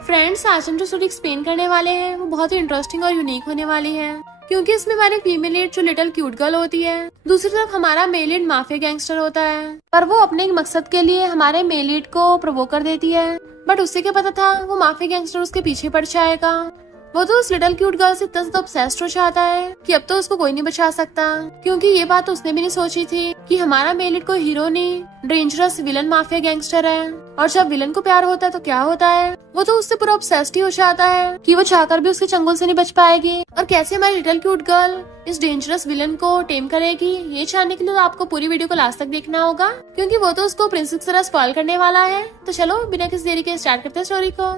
Friends, आज हम जो स्टोरी एक्सप्लेन करने वाले हैं वो बहुत ही इंटरेस्टिंग और यूनिक होने वाली है, क्योंकि इसमें हमारी फीमेल लीड जो लिटिल क्यूट गर्ल होती है, दूसरी तरफ हमारा मेल लीड माफिया गैंगस्टर होता है। पर वो अपने एक मकसद के लिए हमारे मेल लीड को प्रोवोक कर देती है, बट उससे क्या पता था वो माफिया गैंगस्टर उसके पीछे पड़ जाएगा। वो तो उस लिटिल क्यूट गर्ल से इतना ज्यादा ऑब्सेस्ड हो जाता है कि अब तो उसको कोई नहीं बचा सकता, क्योंकि ये बात तो उसने भी नहीं सोची थी कि हमारा मेल लीड कोई हीरो नहीं, डेंजरस विलन माफिया गैंगस्टर है। और जब विलन को प्यार होता है तो क्या होता है, वो तो उससे पूरा ऑब्सेस्ड ही हो जाता है कि वो चाहकर भी उसके चंगुल से नहीं बच पाएगी। और कैसे हमारी लिटिल क्यूट गर्ल इस डेंजरस विलन को टेम करेगी, ये जानने के लिए तो आपको पूरी वीडियो को लास्ट तक देखना होगा, क्योंकि वो तो उसको प्रिंसेस की तरह स्पॉइल करने वाला है। तो चलो बिना किसी देरी के स्टार्ट करते हैं स्टोरी को।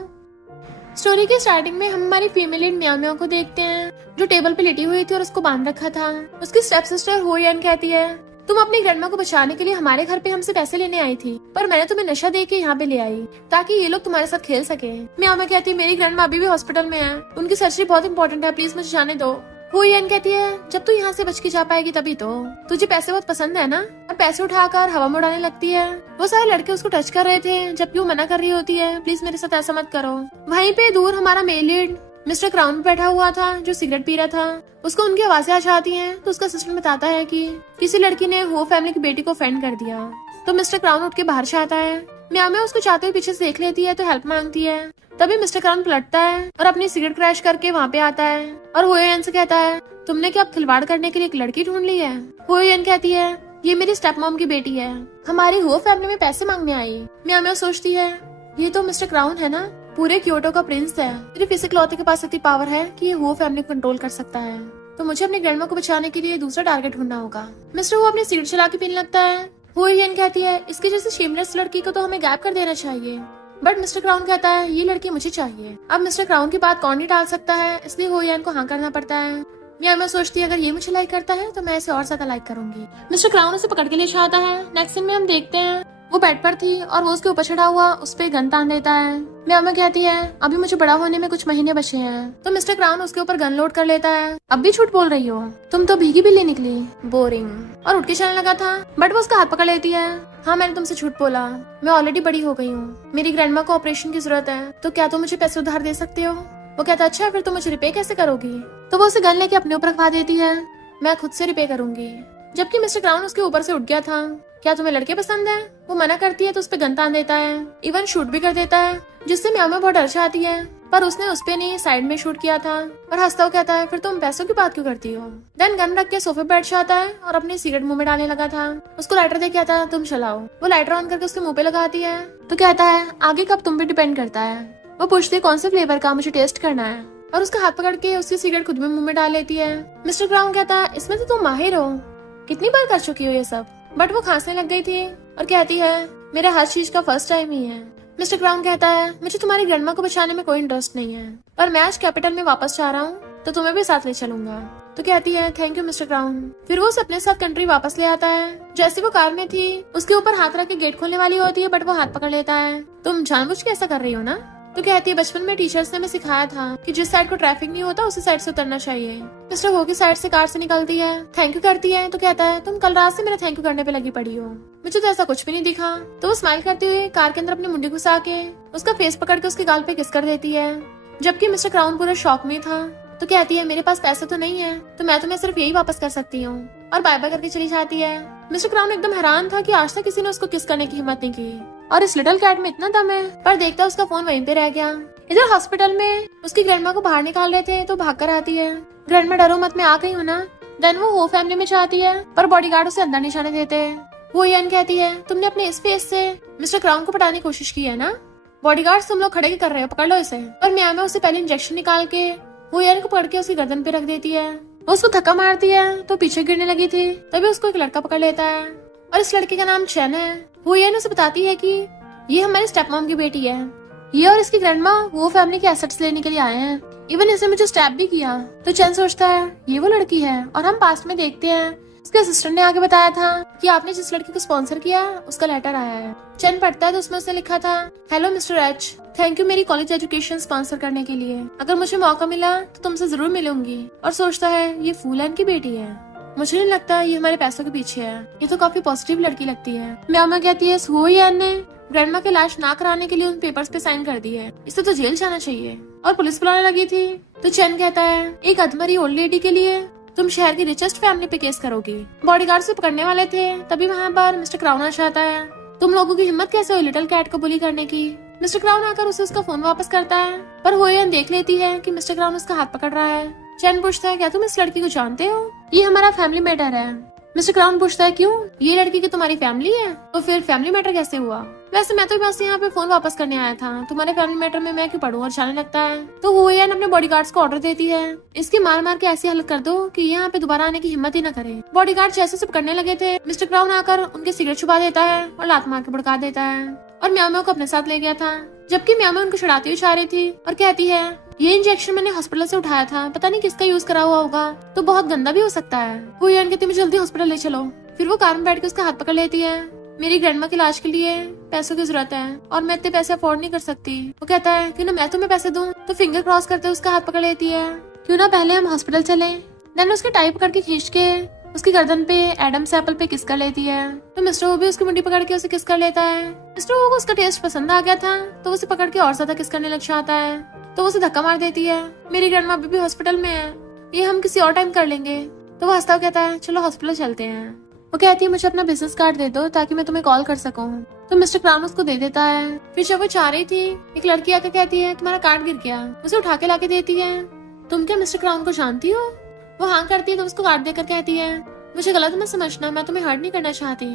स्टोरी के स्टार्टिंग में हम हमारी फीमेल लीड म्याओ म्याओ को देखते हैं, जो टेबल पे लेटी हुई थी और उसको बांध रखा था। उसकी स्टेप सिस्टर हुयन कहती है, तुम अपनी ग्रैंडमा को बचाने के लिए हमारे घर पे हमसे पैसे लेने आई थी, पर मैंने तुम्हें नशा दे के यहाँ पे ले आई ताकि ये लोग तुम्हारे साथ खेल सके। म्याओ म्याओ कहती है, मेरी ग्रैंडमा अभी भी हॉस्पिटल में है, उनकी सर्जरी बहुत इंपॉर्टेंट है, प्लीज मुझे जाने दो। हुयन कहती है, जब तू यहाँ से बच के जा पाएगी तभी तो, तुझे पैसे बहुत पसंद है ना। और पैसे उठाकर हवा में उड़ाने लगती है। वो सारे लड़के उसको टच कर रहे थे, जबकि वो मना कर रही होती है, प्लीज मेरे साथ ऐसा मत करो। वहीं पे दूर हमारा मेल लीड मिस्टर क्राउन पे बैठा हुआ था, जो सिगरेट पी रहा था। उसको उनकी आवाजें आ जाती हैं, तो उसका सिस्टर बताता है कि किसी लड़की ने हो फैमिली की बेटी को फेंड कर दिया। तो मिस्टर क्राउन उठ के बाहर से आता है। म्याओ म्याओ उसको चाहते हुए पीछे से देख लेती है, तो हेल्प मांगती है। तभी मिस्टर क्राउन पलटता है और अपनी सिगरेट क्रैश करके वहाँ पे आता है और हुयन से कहता है, तुमने क्या अब खिलवाड़ करने के लिए एक लड़की ढूंढ ली है। हुयन कहती है, ये मेरी स्टेप मॉम की बेटी है, हमारी हो फैमिली में पैसे मांगने आई। म्याओ म्याओ सोचती है, ये तो मिस्टर क्राउन है ना, पूरे क्योटो का प्रिंस है, सिर्फ इस इकलौते के पास इतनी पावर है कि ये हो फैमिली को कंट्रोल कर सकता है। तो मुझे अपनी ग्रैंडमा को बचाने के लिए दूसरा टारगेट ढूंढना होगा। मिस्टर वो अपनी सिगरेट चला के पीने लगता है। हुयन कहती है, इसकी जैसे शेमलेस लड़की को तो हमें गैप कर देना चाहिए, बट मिस्टर क्राउन कहता है, ये लड़की मुझे चाहिए। अब मिस्टर क्राउन की बात कौन नहीं टाल सकता है, इसलिए हुयन को हाँ करना पड़ता है। म्याओ म्याओ सोचती है, अगर ये मुझे लाइक करता है तो मैं इसे और ज्यादा लाइक करूंगी। मिस्टर क्राउन उसे पकड़ के ले जाता है। नेक्स्ट सीन में हम देखते हैं वो बेड पर थी और वो उसके ऊपर चढ़ा हुआ उस पे गन तान देता है। म्याओ म्याओ कहती है, अभी मुझे बड़ा होने में कुछ महीने बचे हैं। तो मिस्टर क्राउन उसके ऊपर गन लोड कर लेता है। अब भी झूठ बोल रही हो, तुम तो भीगी बिल्ली निकली, बोरिंग। और उठ के चलने लगा था, बट वो उसका हाथ पकड़ लेती है। हाँ, मैंने तुमसे झूठ बोला, मैं ऑलरेडी बड़ी हो गई हूँ, मेरी ग्रैंडमा को ऑपरेशन की जरूरत है, तो क्या तुम मुझे पैसे उधार दे सकते हो। वो कहता, अच्छा फिर तुम मुझे रिपे कैसे करोगी। तो वो उसे गन लेके अपने ऊपर रखवा देती है, मैं खुद से रिपे करूंगी। जबकि मिस्टर क्राउन उसके ऊपर से उठ गया था। क्या तुम्हें लड़के पसंद है। वो मना करती है तो उस पे गन तान देता है, इवन शूट भी कर देता है, जिससे म्याओ म्याओ बहुत डर जाती है। पर उसने उस पे नहीं, साइड में शूट किया था। और हंसता हुआ कहता है, फिर तुम पैसों की बात क्यों करती हो। देन गन रख के सोफे पे बैठ जाता है और अपनी सिगरेट मुंह में डालने लगा था। उसको लाइटर दे कहता है, तुम चलाओ। वो लाइटर ऑन करके उसके मुंह पे लगाती है, तो कहता है, आगे कब तुम पे डिपेंड करता है। वो पूछती है, कौन से फ्लेवर का, मुझे टेस्ट करना है। और उसका हाथ पकड़ के उसकी सिगरेट खुद भी मुंह में डाल लेती है। मिस्टर क्राउन कहता है, इसमें तो तुम माहिर हो, कितनी बार कर चुकी हो ये सब। बट वो खांसने लग गई थी और कहती है, मेरा हर चीज का फर्स्ट टाइम ही है। मिस्टर क्राउन कहता है, मुझे तुम्हारी ग्रैंडमा को बचाने में कोई इंटरेस्ट नहीं है, पर मैं आज कैपिटल में वापस जा रहा हूँ, तो तुम्हें भी साथ ले चलूंगा। तो कहती है, थैंक यू मिस्टर क्राउन। फिर वो अपने साथ कंट्री वापस ले आता है। जैसे वो कार में थी, उसके ऊपर हाथ रख के गेट खोलने वाली होती है, बट वो हाथ पकड़ लेता है। तुम जानबूझ के ऐसा कर रही हो ना। तो कहती है, बचपन में टीचर्स ने हमें सिखाया था कि जिस साइड को ट्रैफिक नहीं होता उसी साइड से उतरना चाहिए। मिस्टर वो की साइड से कार से निकलती है, थैंक यू करती है। तो कहता है, तुम कल रात से मेरा थैंक यू करने पे लगी पड़ी हो, मुझे तो ऐसा कुछ भी नहीं दिखा। तो वो स्माइल करते हुए कार के अंदर अपनी मुंडी घुसा के उसका फेस पकड़ के उसके गाल पे किस कर देती है, जबकि मिस्टर क्राउन पूरा शॉक में था। तो कहती है, मेरे पास पैसे तो नहीं है, तो मैं तुम्हें सिर्फ यही वापस कर सकती हूँ, और बाय बाय करके चली जाती है। मिस्टर क्राउन एकदम हैरान था कि आज तक किसी ने उसको किस करने की हिम्मत नहीं की, और इस लिटिल कैट में इतना दम है। पर देखता उसका फोन वहीं पे रह गया। इधर हॉस्पिटल में उसकी ग्रैंडमा को बाहर निकाल रहे थे, तो भागकर आती है, ग्रैंडमा डरो मत, मैं आ गई हूँ ना। देन वो हो फैमिली में जाती है, पर बॉडीगार्ड उसे अंदर नहीं जाने देते। वो यन कहती है, तुमने अपने इस फेस से मिस्टर क्राउन को पटाने की कोशिश की है ना, बॉडीगार्ड तुम लोग खड़े कर रहे हो, पकड़ लो इसे। और म्याओ म्याओ उसे पहले इंजेक्शन निकाल के वो यन को पकड़ के उसकी गर्दन पे रख देती है। वो उसको धक्का मारती है तो पीछे गिरने लगी थी, तभी उसको एक लड़का पकड़ लेता है, और इस लड़के का नाम चैन है। वो यन उसे बताती है कि ये हमारी स्टेप मॉम की बेटी है, ये और इसकी ग्रैंडमा वो फैमिली के एसेट्स लेने के लिए आए हैं, इवन इसने मुझे स्टैप भी किया। तो चैन सोचता है, ये वो लड़की है। और हम पास्ट में देखते हैं उसके असिस्टेंट ने आगे बताया था कि आपने जिस लड़की को स्पॉन्सर किया उसका लेटर आया है। चैन पढ़ता है तो उसमें उसने लिखा था, hello mister H, thank you मेरी कॉलेज एजुकेशन स्पॉन्सर करने के लिए, अगर मुझे मौका मिला तो तुमसे जरूर मिलूंगी। और सोचता है, ये फूलन की बेटी है, मुझे नहीं लगता ये हमारे पैसों के पीछे है, ये तो काफी पॉजिटिव लड़की लगती है। म्याओ म्याओ कहती है, हुयन ने ग्रैंडमा की लाश ना कराने के लिए उन पेपर्स पे साइन कर दी है। इसे तो जेल जाना चाहिए। और पुलिस बुलाने लगी थी तो चैन कहता है एक अधमरी ओल्ड लेडी के लिए तुम शहर की रिचेस्ट फैमिली पे केस करोगी। बॉडीगार्ड से पकड़ने वाले थे तभी वहाँ पर मिस्टर क्राउन आ जाता है। तुम लोगों की हिम्मत कैसे हुई लिटिल कैट को बुली करने की। मिस्टर क्राउन आकर उसे उसका फोन वापस करता है पर हुएन देख लेती है कि मिस्टर क्राउन उसका हाथ पकड़ रहा है। चैन पूछता है क्या तुम इस लड़की को जानते हो, ये हमारा फैमिली मैटर है। मिस्टर क्राउन पूछता है क्यों, ये लड़की की तुम्हारी फैमिली है तो फिर फैमिली मैटर कैसे हुआ। वैसे मैं तो बस यहाँ पे फोन वापस करने आया था, तुम्हारे फैमिली मैटर में मैं क्यों पढ़ूं। और जाने लगता है तो हुएन अपने बॉडीगार्ड्स को ऑर्डर देती है इसकी मार मार के ऐसी हालत कर दो कि यहाँ पे दोबारा आने की हिम्मत ही न करे। बॉडीगार्ड जैसे सब करने लगे थे मिस्टर क्राउन आकर उनके सिगरेट छुपा देता है और लात मार के भड़का देता है और म्याओ म्याओ को अपने साथ ले गया था। जबकि म्याओ म्याओ उनको छुड़ाती हुई जा रही थी और कहती है ये इंजेक्शन मैंने हॉस्पिटल से उठाया था, पता नहीं किसका यूज करा हुआ होगा तो बहुत गंदा भी हो सकता है। हुएन कहती मुझे जल्दी हॉस्पिटल ले चलो। फिर वो कार में बैठ के उसका हाथ पकड़ लेती है। मेरी ग्रैंडमा की इलाज के लिए पैसों की जरूरत है और मैं इतने पैसे अफोर्ड नहीं कर सकती। वो कहता है क्यों ना मैं तुम्हें पैसे दूं। तो फिंगर क्रॉस करते उसका हाथ पकड़ लेती है क्यों ना पहले हम हॉस्पिटल चले। देन उसके टाई पकड़ के खींच के उसकी गर्दन पे एडम्स एप्पल पे किस कर लेती है। तो मिस्टर वो भी उसकी मुंडी पकड़ के उसे किस कर लेता है। मिस्टर वो को उसका टेस्ट पसंद आ गया था तो उसे पकड़ के और ज्यादा किस करने लग जाता है तो उसे धक्का मार देती है। मेरी ग्रैंडमा अभी भी हॉस्पिटल में है, ये हम किसी और टाइम कर लेंगे। तो वो हंसता कहता है चलो हॉस्पिटल चलते हैं। वो कहती है मुझे अपना बिजनेस कार्ड दे दो ताकि मैं तुम्हें कॉल कर सकूं। तो मिस्टर क्राउन उसको दे देता है। फिर जब वो चाह रही थी एक लड़की आकर कहती है तुम्हारा कार्ड गिर गया, उसे उठा के लाके देती है। तुम क्या मिस्टर क्राउन को जानती हो। वो हाँ करती है तो उसको कार्ड देकर कहती है मुझे गलत मत समझना, मैं तुम्हें हर्ट नहीं करना चाहती,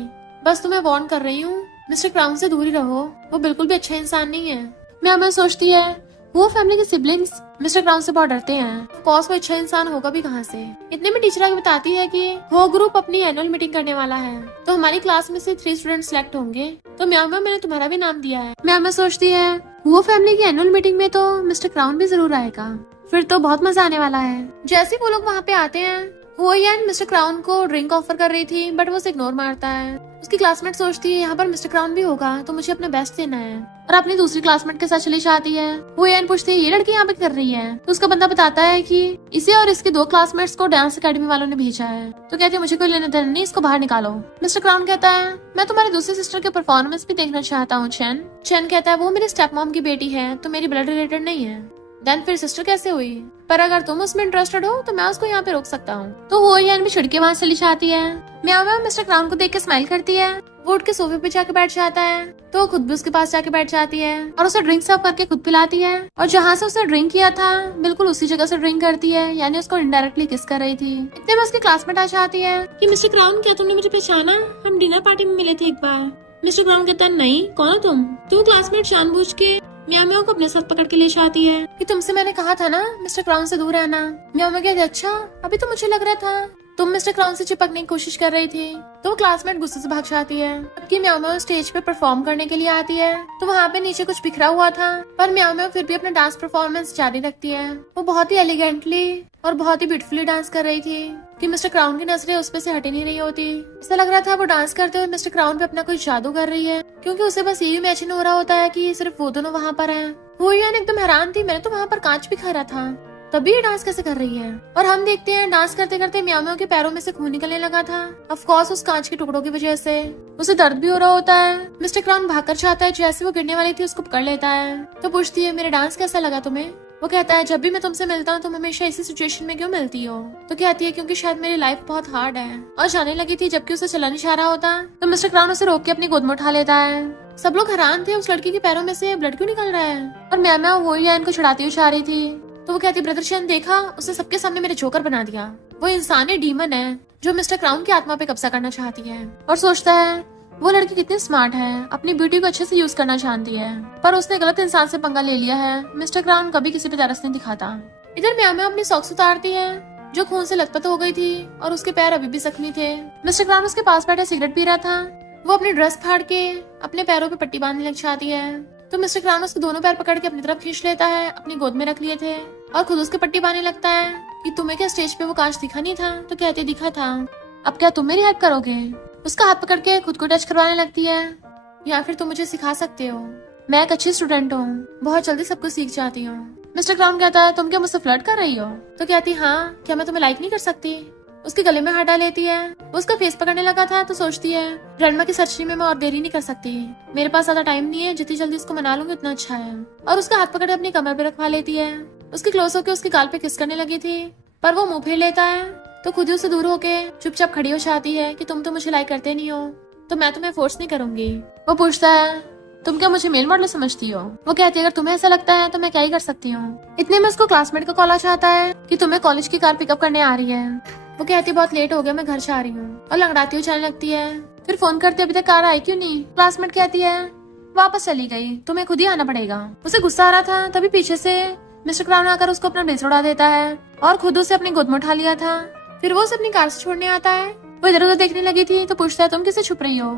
बस तुम्हें वार्न कर रही हूँ मिस्टर क्राउन से दूर ही रहो, वो बिल्कुल भी अच्छा इंसान नहीं है। मैं सोचती है वो फैमिली के सिबलिंग्स मिस्टर क्राउन से बहुत डरते हैं। कॉस वो अच्छा इंसान होगा भी कहाँ से। इतने में टीचर आके बताती है कि वो ग्रुप अपनी एनुअल मीटिंग करने वाला है तो हमारी क्लास में से 3 स्टूडेंट सिलेक्ट होंगे। तो म्याओ म्याओ मैंने तुम्हारा भी नाम दिया है। म्याओ सोचती है वो फैमिली की एनुअल मीटिंग में तो मिस्टर क्राउन भी जरूर आएगा, फिर तो बहुत मजा आने वाला है। जैसे वो लोग वहाँ पे आते हैं वो यान मिस्टर क्राउन को ड्रिंक ऑफर कर रही थी बट वो उसे इग्नोर मारता है। उसकी क्लासमेट सोचती है यहाँ पर मिस्टर क्राउन भी होगा तो मुझे अपना बेस्ट देना है और अपनी दूसरी क्लासमेट के साथ चली जाती है। वो यान पूछती है ये लड़की यहाँ पे कर रही है। तो उसका बंदा बताता है कि इसे और इसके 2 क्लासमेट्स को डांस अकेडमी वालों ने भेजा है। तो कहती है मुझे कोई लेना देना नहीं, इसको बाहर निकालो। मिस्टर क्राउन कहता है मैं तुम्हारी दूसरी सिस्टर के परफॉर्मेंस भी देखना चाहता हूँ। चैन कहता है वो मेरी स्टेप मॉम की बेटी है तो मेरी ब्लड रिलेटेड नहीं है। देन फिर सिस्टर कैसे हुई, पर अगर तुम उसमें इंटरेस्टेड हो तो मैं उसको यहाँ पे रोक सकता हूँ। तो वो यान भी छिड़के वहाँ चली जाती है। म्याओ म्याओ मिस्टर क्राउन को देख के स्माइल करती है। वो उठ के सोफे पे जाके बैठ जाता है तो वो खुद भी उसके पास जाके बैठ जाती है और उसे ड्रिंक सर्व करके खुद पिलाती है और जहाँ से उसने ड्रिंक किया था बिल्कुल उसी जगह से ड्रिंक करती है, यानी उसको इनडायरेक्टली किस कर रही थी। इतने में उसकी क्लासमेट आ जाती है कि मिस्टर क्राउन क्या तुमने मुझे पहचाना, हम डिनर पार्टी में मिले थे एक बार। मिस्टर क्राउन कहता है नहीं कौन हो तुम। तो क्लासमेट जानबूझ के म्याओ म्याओ को अपने साथ पकड़ के ले जाती है कि तुमसे मैंने कहा था ना मिस्टर क्राउन से दूर रहना। म्याओ म्याओ कहती अच्छा अभी तो मुझे लग रहा था तुम मिस्टर क्राउन से चिपकने की कोशिश कर रही थी। तो वो क्लासमेट गुस्से से भाग जाती है। जबकि म्याओ म्याओ स्टेज पे परफॉर्म करने के लिए आती है तो वहाँ पे नीचे कुछ बिखरा हुआ था पर म्याओ म्याओ फिर भी अपना डांस परफॉर्मेंस जारी रखती है। वो बहुत ही एलिगेंटली और बहुत ही ब्यूटीफुली डांस कर रही थी कि मिस्टर क्राउन की नजरें उस पे से हटी नहीं रही होती। ऐसा लग रहा था वो डांस करते हुए मिस्टर क्राउन पे अपना कोई जादू कर रही है क्योंकि उसे बस यही इमेजिन हो रहा होता है कि सिर्फ वो दोनों वहाँ पर हैं। वो यान एकदम हैरान थी, मैंने तो वहाँ पर कांच भी खा था तभी ये डांस कैसे कर रही है। और हम देखते हैं डांस करते करते म्याओ म्याओ के पैरों में से खून निकलने लगा था। ऑफ कोर्स उस कांच के टुकड़ों की वजह से उसे दर्द भी हो रहा होता है। मिस्टर क्राउन भागकर चाहता है, जैसे वो गिरने वाली थी उसको पकड़ लेता है। तो पूछती है मेरा डांस कैसा लगा तुम्हें। वो कहता है जब भी मैं तुमसे मिलता हूँ तुम हमेशा इसी सिचुएशन में क्यों मिलती हो। तो कहती है क्योंकि शायद मेरी लाइफ बहुत हार्ड है। और जाने लगी थी जबकि उसे चला नहीं जा रहा होता। तो मिस्टर क्राउन उसे रोक के अपनी गोद में उठा लेता है। सब लोग हैरान थे उस लड़की के पैरों में से ब्लड क्यों निकल रहा है। और म्याओ म्याओ वो या इनको छुड़ाती हुई जा रही थी। तो वो कहती ब्रदर चैन देखा उसने सबके सामने मेरे जोकर बना दिया। वो इंसानी डीमन है जो मिस्टर क्राउन की आत्मा पे कब्जा करना चाहती है। और सोचता है वो लड़की कितनी स्मार्ट है, अपनी ब्यूटी को अच्छे से यूज करना जानती है पर उसने गलत इंसान से पंगा ले लिया है। मिस्टर क्राउन कभी किसी पे तरस नहीं दिखाता। इधर म्याओ म्याओ अपनी सॉक्स उतारती है जो खून से लथपथ हो गई थी और उसके पैर अभी भी जख्मी थे। मिस्टर क्राउन उसके पास बैठे सिगरेट पी रहा था। वो अपनी ड्रेस फाड़ के अपने पैरों पे पट्टी बांधने लग जाती है। तो मिस्टर क्राउन उसके दोनों पैर पकड़ के अपनी तरफ खींच लेता है, अपनी गोद में रख लिए थे और खुद उसके पट्टी बांधने लगता है कि तुम्हें क्या स्टेज पे वो कांच दिखा नहीं था। तो कहते दिखा था, अब क्या तुम मेरी हेल्प करोगे। उसका हाथ पकड़ के खुद को टच करवाने लगती है, या फिर तुम मुझे सिखा सकते हो, मैं एक अच्छी स्टूडेंट हूँ, बहुत जल्दी सब कुछ सीख जाती हूँ। मिस्टर क्राउन कहता है तुम क्या मुझसे फ्लर्ट कर रही हो। तो कहती हाँ, क्या मैं तुम्हें लाइक नहीं कर सकती। उसके गले में हाथ डाल लेती है। वो उसका फेस पकड़ने लगा था तो सोचती है ग्रैंडमा की सर्जरी में मैं और देरी नहीं कर सकती, मेरे पास ज्यादा टाइम नहीं है, जितनी जल्दी इसको मना लूंगी उतना अच्छा है। और उसका हाथ पकड़ अपनी कमर पे रखवा लेती है। उसके क्लोज होकर उसके गाल पे किस करने लगी थी, पर वो मुंह फेर लेता है तो खुद ही उससे दूर होके चुपचाप खड़ी हो जाती है कि तुम तो मुझे लाइक करते नहीं हो तो मैं तुम्हें फोर्स नहीं करूंगी। वो पूछता है तुम क्या मुझे मेल मॉडल समझती हो? वो कहती है अगर तुम्हें ऐसा लगता है तो मैं क्या ही कर सकती हूँ। इतने में उसको क्लासमेट का कॉल आ जाता है कि तुम्हें कॉलेज की कार पिकअप करने आ रही है। वो कहती है बहुत लेट हो गया, मैं घर जा रही हूँ, और लंगड़ाती हुई चलने लगती है। फिर फोन करती अभी तक कार आई क्यों नहीं? क्लासमेट कहती है वापस चली गई, तुम्हें खुद ही आना पड़ेगा। उसे गुस्सा आ रहा था तभी पीछे से मिस्टर क्राउन आकर उसको अपना ब्लेजर उड़ा देता है और खुद उसे अपनी गोद में उठा लिया था। फिर वो उसे अपनी कार से छोड़ने आता है। वो इधर उधर देखने लगी थी तो पूछता है तुम किससे छुप रही हो?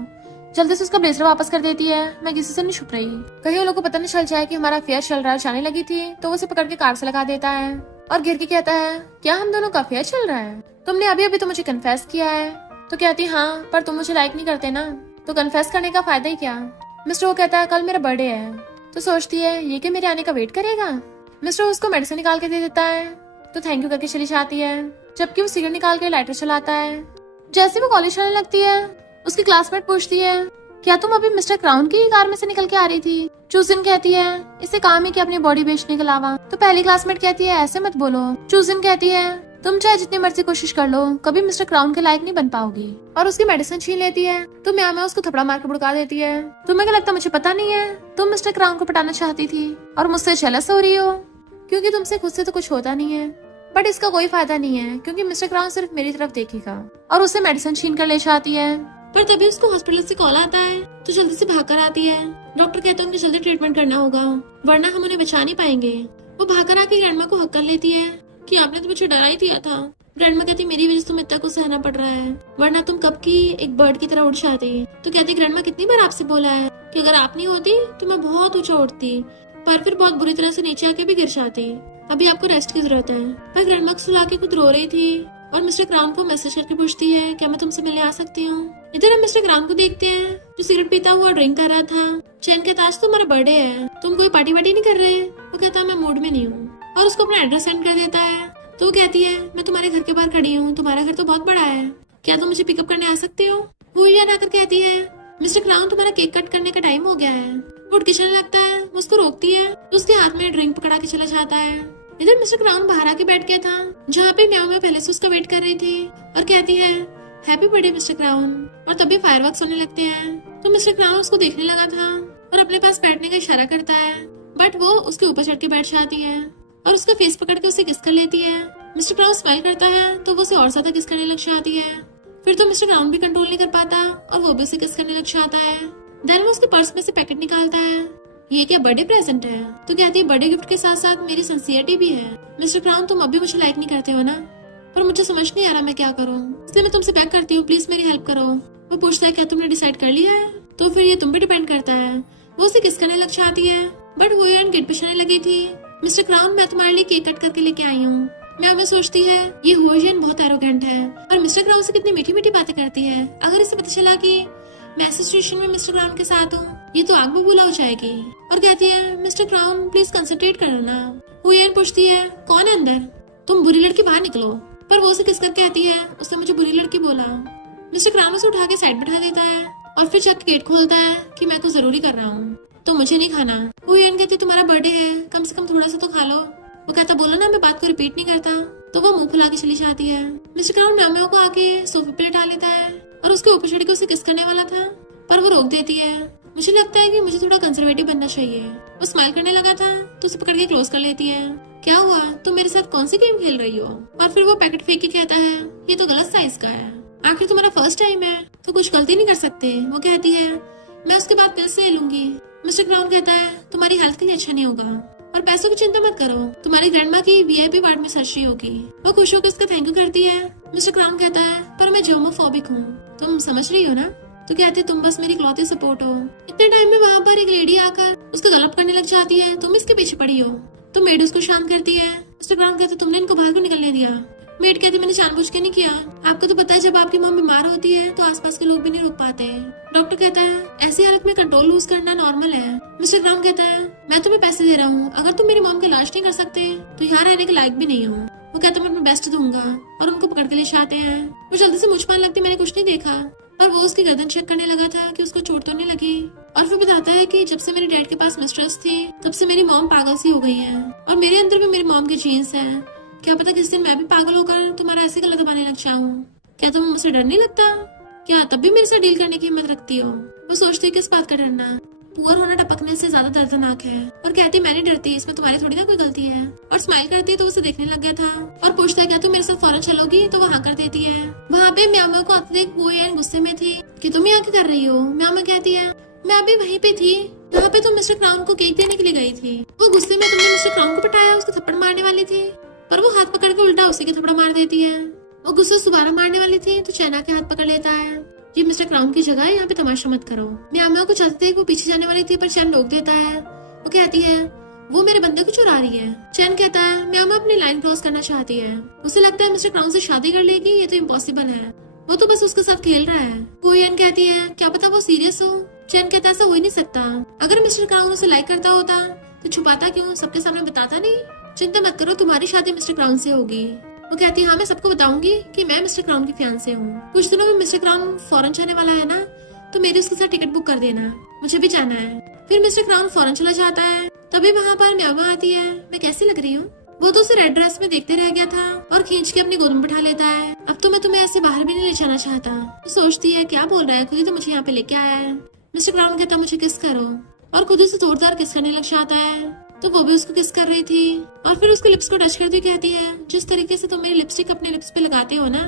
जल्दी से उसका ब्लेजर वापस कर देती है, मैं किसी से नहीं छुप रही। कहीं उन लोगों को पता नहीं चल जाए कि हमारा अफेयर चल रहा है। जाने लगी थी तो वो उसे पकड़ के कार से लगा देता है और गिर के कहता है क्या हम दोनों का अफेयर चल रहा है? तुमने अभी अभी तो मुझे कन्फेस किया है। तो कहती हाँ पर तुम मुझे लाइक नहीं करते ना, तो कन्फेस करने का फायदा ही क्या? मिस्टर वो कहता है कल मेरा बर्थडे है। तो सोचती है ये कि मेरे आने का वेट करेगा। मिस्टर उसको मेडिसिन निकाल के दे देता है तो थैंक यू करके चली जाती है, जबकि वो सिगरेट निकाल के लाइटर चलाता है। जैसे वो कॉलेज आने लगती है उसकी क्लासमेट पूछती है क्या तुम अभी मिस्टर क्राउन की कार में से निकल के आ रही थी? चूजिन कहती है इससे काम है कि अपनी बॉडी बेचने के अलावा। तो पहली क्लासमेट कहती है ऐसे मत बोलो। चूजिन कहती है तुम चाहे जितनी मर्जी कोशिश कर लो कभी मिस्टर क्राउन के लायक नहीं बन पाओगी, और उसकी मेडिसिन छीन लेती है। तो म्याओ म्याओ उसको थपड़ा मार के बुड़का देती है। तुम्हें क्या लगता मुझे पता नहीं है? तुम मिस्टर क्राउन को पटाना चाहती थी और मुझसे जेलस हो रही हो क्योंकि तुमसे खुद से तो कुछ होता नहीं है। बट इसका कोई फायदा नहीं है क्योंकि मिस्टर क्राउन सिर्फ मेरी तरफ देखेगा, और उसे मेडिसिन छीन कर ले जाती है। पर तभी उसको हॉस्पिटल से कॉल आता है तो जल्दी से भाग कर आती है। डॉक्टर कहते हैं उनको जल्दी ट्रीटमेंट करना होगा वरना हम उन्हें बचा नहीं पाएंगे। वो भाग कर आके ग्रैंडमा को हक कर लेती है कि आपने तो मुझे डरा ही दिया था। ग्रैंडमा कहती मेरी वजह से तुम्हें इतना कुछ सहना पड़ रहा है, वरना तुम कब की एक बर्ड की तरह उड़ जाती। तो कहती ग्रैंडमा कितनी बार आपसे बोला है कि अगर आप नहीं होती तो मैं बहुत ऊंचा उड़ती, पर फिर बहुत बुरी तरह से नीचे आके भी गिर जाती। अभी आपको रेस्ट की जरूरत है। पर ग्रैंडमा को सुला के खुद रो रही थी और मिस्टर क्राउन को मैसेज करके पूछती है क्या मैं तुमसे मिलने आ सकती हूँ? इधर हम मिस्टर क्राउन को देखते हैं जो सिगरेट पीता हुआ ड्रिंक कर रहा था। चैन कहता आज तुम्हारा बर्थडे है, तुम कोई पार्टी वार्टी नहीं कर रहे? वो कहता मैं मूड में नहीं हूँ और उसको अपना एड्रेस सेंड कर देता है। तो वो कहती है मैं तुम्हारे घर के बाहर खड़ी हूँ, तुम्हारा घर तो बहुत बड़ा है, क्या तुम मुझे पिकअप करने आ सकते हो? वो ये आकर कहती है मिस्टर क्राउन तुम्हारा केक कट करने का टाइम हो गया है। वो उठ के चलने लगता है, वो उसको रोकती है तो उसके हाथ में ड्रिंक पकड़ा के चला जाता है। इधर मिस्टर क्राउन बाहर आके बैठ गया था जहाँ पे म्याओ म्याओ पहले से उसका वेट कर रही थी और कहती है हैप्पी बर्थडे मिस्टर क्राउन। और तभी फायरवर्क्स होने लगते हैं। तो मिस्टर क्राउन उसको देखने लगा था और अपने पास बैठने का इशारा करता है, बट वो उसके ऊपर चढ़ के बैठ जाती है और उसका फेस पकड़ के उसे किस कर लेती है। मिस्टर क्राउन स्माइल करता है तो वो उसे और ज्यादा किस करने लग जाती है। फिर तो मिस्टर क्राउन भी कंट्रोल नहीं कर पाता और वो भी उसे किस करने लग जाता है। देन वो उसके पर्स में से पैकेट निकालता है, ये क्या बर्थडे प्रेजेंट है? तो कहती है बर्थडे गिफ्ट के साथ साथ मेरी सिंसियरिटी भी है। मिस्टर क्राउन तुम अभी मुझे लाइक नहीं करते हो ना, पर मुझे समझ नहीं आ रहा मैं क्या करूँ, इसलिए मैं तुमसे बैक करती हूँ, प्लीज मेरी हेल्प करो। वो पूछता है क्या तुमने डिसाइड कर लिया है? तो फिर ये तुम पे डिपेंड करता है। वो उसे किस करने लग जाती है बट वो गेट पिछाने लगी थी। मिस्टर क्राउन मैं तुम्हारे लिए केक कट करके लेके आई हूँ। मैं सोचती है ये हुएजिन बहुत एरोगेंट है और मिस्टर क्राउन से कितनी मीठी मीठी बातें करती है। अगर इसे पता चला कि मैं ऐसी सिचुएशन में मिस्टर क्राउन के साथ हूँ ये तो आग बबूला हो जाएगी। और कहती है मिस्टर क्राउन प्लीज कंसंट्रेट करो ना। हुएन पूछती है कौन है अंदर? तुम बुरी लड़की बाहर निकलो। पर वो उसे किस कर कहती है उसने मुझे बुरी लड़की बोला। मिस्टर क्राउन उसे उठा के साइड बैठा देता है और फिर जाके गेट खोलता है कि मैं कुछ जरूरी कर रहा हूँ तो मुझे नहीं खाना। हुएन कहती तुम्हारा बर्थडे है, कम से कम थोड़ा सा तो खा लो। वो कहता बोला ना मैं बात को रिपीट नहीं करता। तो वो मुंह फुला के चली जाती है। मिस्टर क्राउन म्याओ म्याओ को आके सोफे पे लेटा लेता है और उसके ऊपर चढ़ के उसे किस करने वाला था पर वो रोक देती है। मुझे लगता है कि मुझे थोड़ा कंजर्वेटिव बनना चाहिए। वो स्माइल करने लगा था तो उसे पकड़ के क्लोज कर लेती है। क्या हुआ, तुम मेरे साथ कौन सी गेम खेल रही हो? और फिर वो पैकेट फेंक के कहता है ये तो गलत साइज का है, आखिर तुम्हारा फर्स्ट टाइम है तो कुछ गलती नहीं कर सकते। वो कहती है मैं उसके बाद दिल से ले लूंगी। मिस्टर क्राउन कहता है तुम्हारी हेल्थ के लिए अच्छा नहीं होगा और पैसों की चिंता मत करो, तुम्हारी ग्रैंडमा की वीआईपी वार्ड में सर्जरी होगी। वो खुश होकर उसका थैंक यू करती है। मिस्टर क्राउन कहता है पर मैं जोमोफोबिक हूँ, तुम समझ रही हो ना? तो कहते तुम बस मेरी इकलौती सपोर्ट हो। इतने टाइम में वहाँ पर एक लेडी आकर उसका गलत करने लग जाती है, तुम इसके पीछे पड़ी हो। तो मेड उसको शांत करती है। मिस्टर क्राउन कहते तुमने इनको बाहर को निकलने दिया? मेड कहती मैंने जानबूझ के नहीं किया, आपको तो पता है जब आपकी माँ बीमार होती है तो आसपास के लोग भी नहीं रुक पाते। डॉक्टर कहता है ऐसी हालत में कंट्रोल लूज करना नॉर्मल है। मिस्टर क्राउन कहता है मैं तुम्हें पैसे दे रहा हूँ, अगर तुम मेरी मॉम का इलाज नहीं कर सकते तो यहाँ रहने के लायक भी नहीं हो। वो वो कहता मैं अपना बेस्ट दूंगा और उनको पकड़ के ले आते हैं। वो जल्दी से मुझ पाने लगती, मैंने कुछ नहीं देखा, पर वो उसकी गर्दन चेक करने लगा था कि उसको चोट तो नहीं लगी। और फिर बताता है कि जब से मेरे डैड के पास मिस्ट्रेस थी तब से मेरी मॉम पागल सी हो गई है और मेरे अंदर भी मेरी मॉम की जीन्स है। क्या पता किस दिन मैं भी पागल होकर तुम्हारा ऐसे गला दबाने लग जाऊं। क्या तुम्हें मुझसे डर नहीं लगता? क्या तब भी मेरे साथ डील करने की हिम्मत रखती हो? वो सोचती है किस बात का डरना, पुअर होना टपकने से ज्यादा दर्दनाक है। और कहती मैं नहीं डरती, इसमें तुम्हारी थोड़ी ना कोई गलती है। और स्माइल करती है तो उसे देखने लग गया था और पूछता है क्या तुम मेरे साथ फौरन चलोगी, तो वो हाँ कर देती है। वहाँ पे म्याओ म्याओ को आते देख वो यान गुस्से में थी कि तुम यहाँ क्या कर रही हो। म्याओ म्याओ कहती है मैं अभी वहीं पे थी जहाँ पे तुम मिस्टर क्राउन को केक देने के लिए गई थी। वो गुस्से में तुमने मिस्टर क्राउन को पिटाया, उसको थप्पड़ मारने वाली थी, पर वो हाथ पकड़ के उल्टा उसी के थप्पड़ मार देती है। वो गुस्से से दोबारा मारने वाली थी तो चैना के हाथ पकड़ लेता है, ये मिस्टर क्राउन की जगह है, यहाँ पे तमाशा मत करो। म्याओ म्याओ को चलते वो पीछे जाने वाली थी पर चैन रोक देता है। वो कहती है वो मेरे बंदे को चुरा रही है। चैन कहता है म्याओ म्याओ अपनी लाइन क्रॉस करना चाहती है, उसे लगता है मिस्टर क्राउन से शादी कर लेगी, ये तो इम्पॉसिबल है, वो तो बस उसके साथ खेल रहा है। कोयन कहती है क्या पता वो सीरियस हो। चैन कहता है ऐसा हो ही नहीं सकता, अगर मिस्टर क्राउन उसे लाइक करता होता तो छुपाता क्यों, सबके सामने बताता नहीं। चिंता मत करो, तुम्हारी शादी मिस्टर क्राउन से होगी। वो कहती है हाँ मैं सबको बताऊंगी कि मैं मिस्टर क्राउन की फियांसे हूँ। कुछ दिनों में मिस्टर क्राउन फॉरेन जाने वाला है ना, तो मेरे उसके साथ टिकट बुक कर देना, मुझे भी जाना है। फिर मिस्टर क्राउन फॉरेन चला जाता है, तभी वहाँ पर म्याओ म्याओ आती है। मैं कैसी लग रही हूँ? वो तो उसे रेड ड्रेस में देखते रह गया था और खींच के अपनी गोद में बिठा लेता है। अब तो मैं तुम्हें ऐसे बाहर भी नहीं ले जाना चाहता। तो सोचती है क्या बोल रहा है, खुद ही तो मुझे यहाँ पे लेके आया है। मिस्टर क्राउन कहता मुझे किस करो और खुद से जोरदार किस करने लग जाता है, तो वो भी उसको किस कर रही थी और फिर उसके लिप्स को टच करती कहती है जिस तरीके से तुम मेरी लिपस्टिक अपने लिप्स पे लगाते हो ना,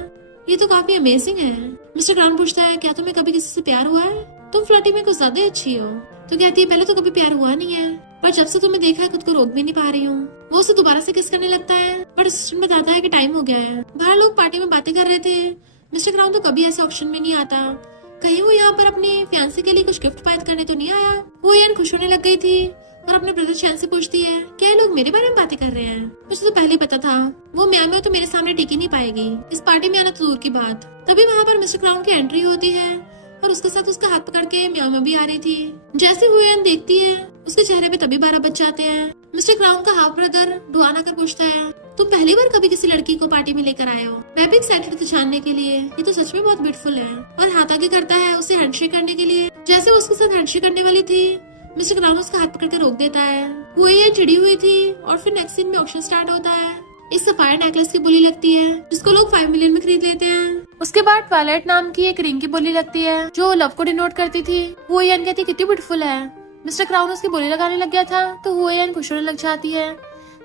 ये तो काफी अमेजिंग है। मिस्टर क्राउन पूछता है क्या तुम्हें कभी किसी से प्यार हुआ है? तुम फ्लर्टी में कुछ ज्यादा अच्छी हो। तो कहती है पहले तो कभी प्यार हुआ नहीं है, पर जब से तुम्हें देखा है खुद को रोक भी नहीं पा रही हूँ। वो उसे दोबारा से किस करने लगता है, पर असिस्टेंट बताता है कि टाइम हो गया है। बाहर लोग पार्टी में बातें कर रहे थे। मिस्टर क्राउन तो कभी ऐसे ऑप्शन में नहीं आता, कहीं वो यहाँ पर अपने फियांसे के लिए कुछ गिफ्ट पैक करने तो नहीं आया। वो यान खुश होने लग गई थी और अपने ब्रदर चैन से पूछती है क्या ये लोग मेरे बारे में बातें कर रहे हैं? मुझे तो पहले ही पता था वो म्याओ म्याओ तो मेरे सामने टिक ही नहीं पाएगी, इस पार्टी में आना तो दूर की बात। तभी वहाँ पर मिस्टर क्राउन की एंट्री होती है और उसके साथ उसका हाथ पकड़ के म्याओ म्याओ भी आ रही थी। जैसे हुएन देखती है उसके चेहरे पे तभी 12 बज जाते हैं। मिस्टर क्राउन का हाफ ब्रदर डुआन आकर पूछता है तुम पहली बार कभी किसी लड़की को पार्टी में लेकर आए हो? मैं भी एक्साइटेड थी जानने के लिए, ये तो सच में बहुत ब्यूटीफुल है। और हाथ आगे करता है उसे हैंडशेक करने के लिए। जैसे वो उसके साथ हैंडशेक करने वाली थी मिस्टर क्राउन उसका हाथ पकड़ कर रोक देता है। वो ये चिड़ी हुई थी और फिर नेक्स्ट सीन में ऑक्शन स्टार्ट होता है। इस सफायर नेकलेस की बोली लगती है जिसको लोग 5 मिलियन में खरीद लेते हैं। उसके बाद ट्वाइलाइट नाम की एक रिंग की बोली लगती है जो लव को डिनोट करती थी। वो यान कहती कितनी ब्यूटीफुल है। मिस्टर क्राउन उसकी बोली लगाने लग गया था तो वो यान खुश होने लग जाती है,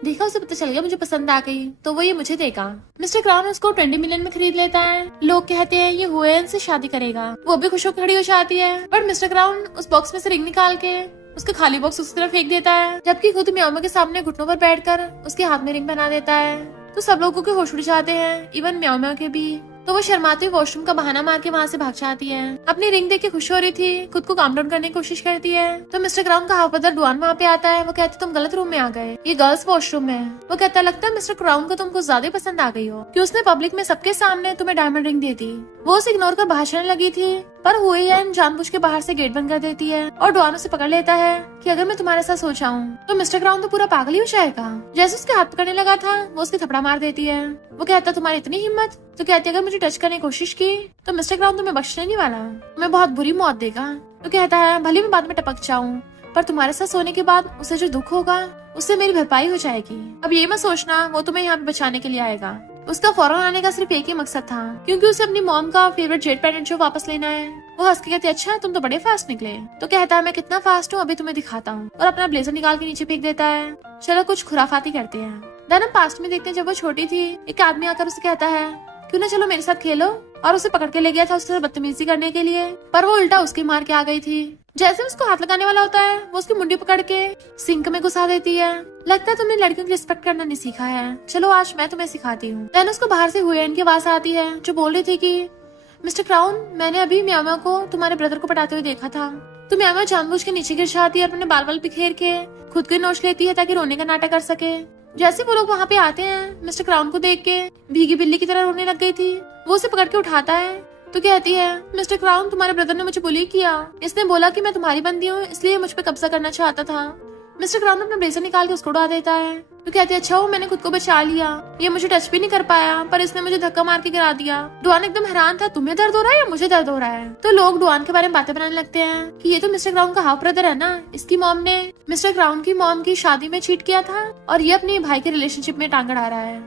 देखा उसे पता चल गया मुझे पसंद आ गई तो वो ये मुझे देगा। मिस्टर क्राउन उसको 20 मिलियन में खरीद लेता है। लोग कहते हैं ये हुएन से शादी करेगा। वो भी खुश होकर खड़ी हो जाती है, पर मिस्टर क्राउन उस बॉक्स में से रिंग निकाल के उसका खाली बॉक्स उसकी तरफ फेंक देता है, जबकि खुद म्याओ म्याओ के सामने घुटनों पर बैठकर उसके हाथ में रिंग बना देता है। तो सब लोगों के होश उड़ जाते हैं, इवन म्याओ म्याओ के भी। तो वो शर्माते हुए वॉशरूम का बहाना मार के वहाँ से भाग जाती है। अपनी रिंग देख के खुश हो रही थी, खुद को काम डाउन करने की कोशिश करती है। तो मिस्टर क्राउन का हाफ ब्रदर डुआन वहाँ पे आता है। वो कहते तुम गलत रूम में आ गए, ये गर्ल्स वॉशरूम है। वो कहता लगता है मिस्टर क्राउन को तुम कुछ ज्यादा पसंद आ गई हो कि उसने पब्लिक में सबके सामने तुम्हें डायमंड रिंग दे दी। वो उसे इग्नोर कर भाषण लगी थी, पर हुएन जानबूझ के बाहर से गेट बंद कर देती है और डुआन उसे पकड़ लेता है कि अगर मैं तुम्हारे साथ सो जाऊं तो मिस्टर क्राउन तो पूरा पागल ही हो जाएगा। जैसे उसके हाथ पकड़ने लगा था वो उसके थपड़ा मार देती है। वो कहता तुम्हारी इतनी हिम्मत, तो कहती अगर मुझे टच करने की कोशिश की तो मिस्टर क्राउन तुम्हें बख्शने नहीं वाला, तुम्हें बहुत बुरी मौत देगा। तो कहता है भले मैं बाद में टपक जाऊं, पर तुम्हारे साथ सोने के बाद उसे जो दुख होगा उससे मेरी भरपाई हो जाएगी। अब ये मत सोचना वो तुम्हें यहाँ पे बचाने के लिए आएगा। उसका फौरन आने का सिर्फ एक ही मकसद था, क्योंकि उसे अपनी मॉम का फेवरेट जेट पेंडेंट जो वापस लेना है। वो हंस के कहती अच्छा तुम तो बड़े फास्ट निकले। तो कहता है मैं कितना फास्ट हूँ अभी तुम्हें दिखाता हूँ, और अपना ब्लेजर निकाल के नीचे फेंक देता है। चलो कुछ खुराफाती करते हैं। देन हम पास्ट में देखते हैं जब वो छोटी थी एक आदमी आकर उसे कहता है क्यों ना चलो मेरे साथ खेलो, और उसे पकड़ के ले गया था उससे बदतमीजी करने के लिए, पर वो उल्टा उसके मार के आ गई थी। जैसे उसको हाथ लगाने वाला होता है वो उसकी मुंडी पकड़ के सिंक में घुसा देती है। लगता है तुमने लड़कियों की रिस्पेक्ट करना नहीं सीखा है, चलो आज मैं तुम्हें सिखाती हूँ। देन उसको बाहर से हुएन की आवाज आती है जो बोल रही थी कि मिस्टर क्राउन मैंने अभी म्याओ म्याओ को तुम्हारे ब्रदर को पटाते हुए देखा था। तो म्याओ म्याओ जानबूझ के नीचे गिर जाती है और अपने बाल बाल बिखेर के खुद को नोच लेती है ताकि रोने का नाटक कर सके। जैसे वो लोग वहाँ पे आते हैं मिस्टर क्राउन को देख के भीगी बिल्ली की तरह रोने लग गई थी। वो उसे पकड़ के उठाता है तो कहती है मिस्टर क्राउन तुम्हारे ब्रदर ने मुझे बुली किया, इसने बोला कि मैं तुम्हारी बंदी हूँ इसलिए मुझ पे कब्जा करना चाहता था। मिस्टर क्राउन अपना ब्लेजर निकाल के उसको उड़ा देता है। तो कहती है अच्छा हो मैंने खुद को बचा लिया, ये मुझे टच भी नहीं कर पाया पर इसने मुझे धक्का मार के गिरा दिया। डुआन एकदम हैरान था, तुम्हें दर्द हो रहा है या मुझे दर्द हो रहा है। तो लोग डुआन के बारे में बातें बनाने लगते हैं कि ये तो मिस्टर क्राउन का हाफ ब्रदर है ना, इसकी मॉम ने मिस्टर क्राउन की मॉम की शादी में चीट किया था और ये अपने भाई के रिलेशनशिप में टांग अड़ा रहा है।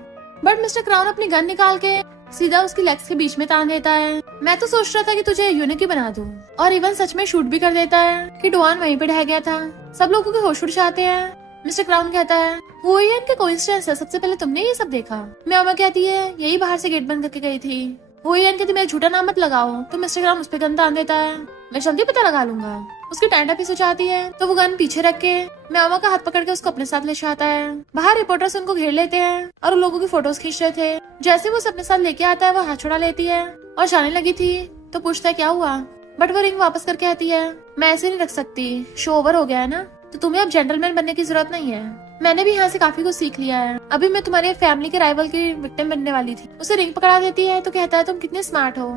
बट मिस्टर क्राउन अपनी गन निकाल के सीधा उसकी लेग्स के बीच में तान देता है। मैं तो सोच रहा था कि तुझे यूनिक ही बना दूं, और इवन सच में शूट भी कर देता है कि डुआन वहीं पे ढह गया था। सब लोगों के होश उड़ जाते हैं। मिस्टर क्राउन कहता है वो ही इनके कोइंसिडेंस है, सबसे पहले तुमने ये सब देखा। म्यामा कहती है यही बाहर से गेट बंद करके गई थी। वो ही कहती मेरा झूठा नाम मत लगाओ। तो मिस्टर क्राउन उस पर गन तान देता है, मैं जल्दी पता लगा लूंगा। उसकी टाइम पीस हो जाती है तो वो गन पीछे रख के म्यामा का हाथ पकड़ के उसको अपने साथ ले जाता है। बाहर रिपोर्टर्स उनको घेर लेते हैं और उन लोगों की फोटोज खींच रहे थे। जैसे वो उसे अपने साथ लेके आता है वो हाथ छुड़ा लेती है और जाने लगी थी। तो पूछता है क्या हुआ, बट वो रिंग वापस करके आती है, मैं ऐसे नहीं रख सकती, शो ओवर हो गया है ना, तो तुम्हें अब जेंटलमैन बनने की जरूरत नहीं है। मैंने भी यहाँ से काफी कुछ सीख लिया है। अभी मैं तुम्हारे फैमिली के राइवल की विक्टिम बनने वाली थी। उसे रिंग पकड़ा देती है तो कहता है तुम कितने स्मार्ट हो,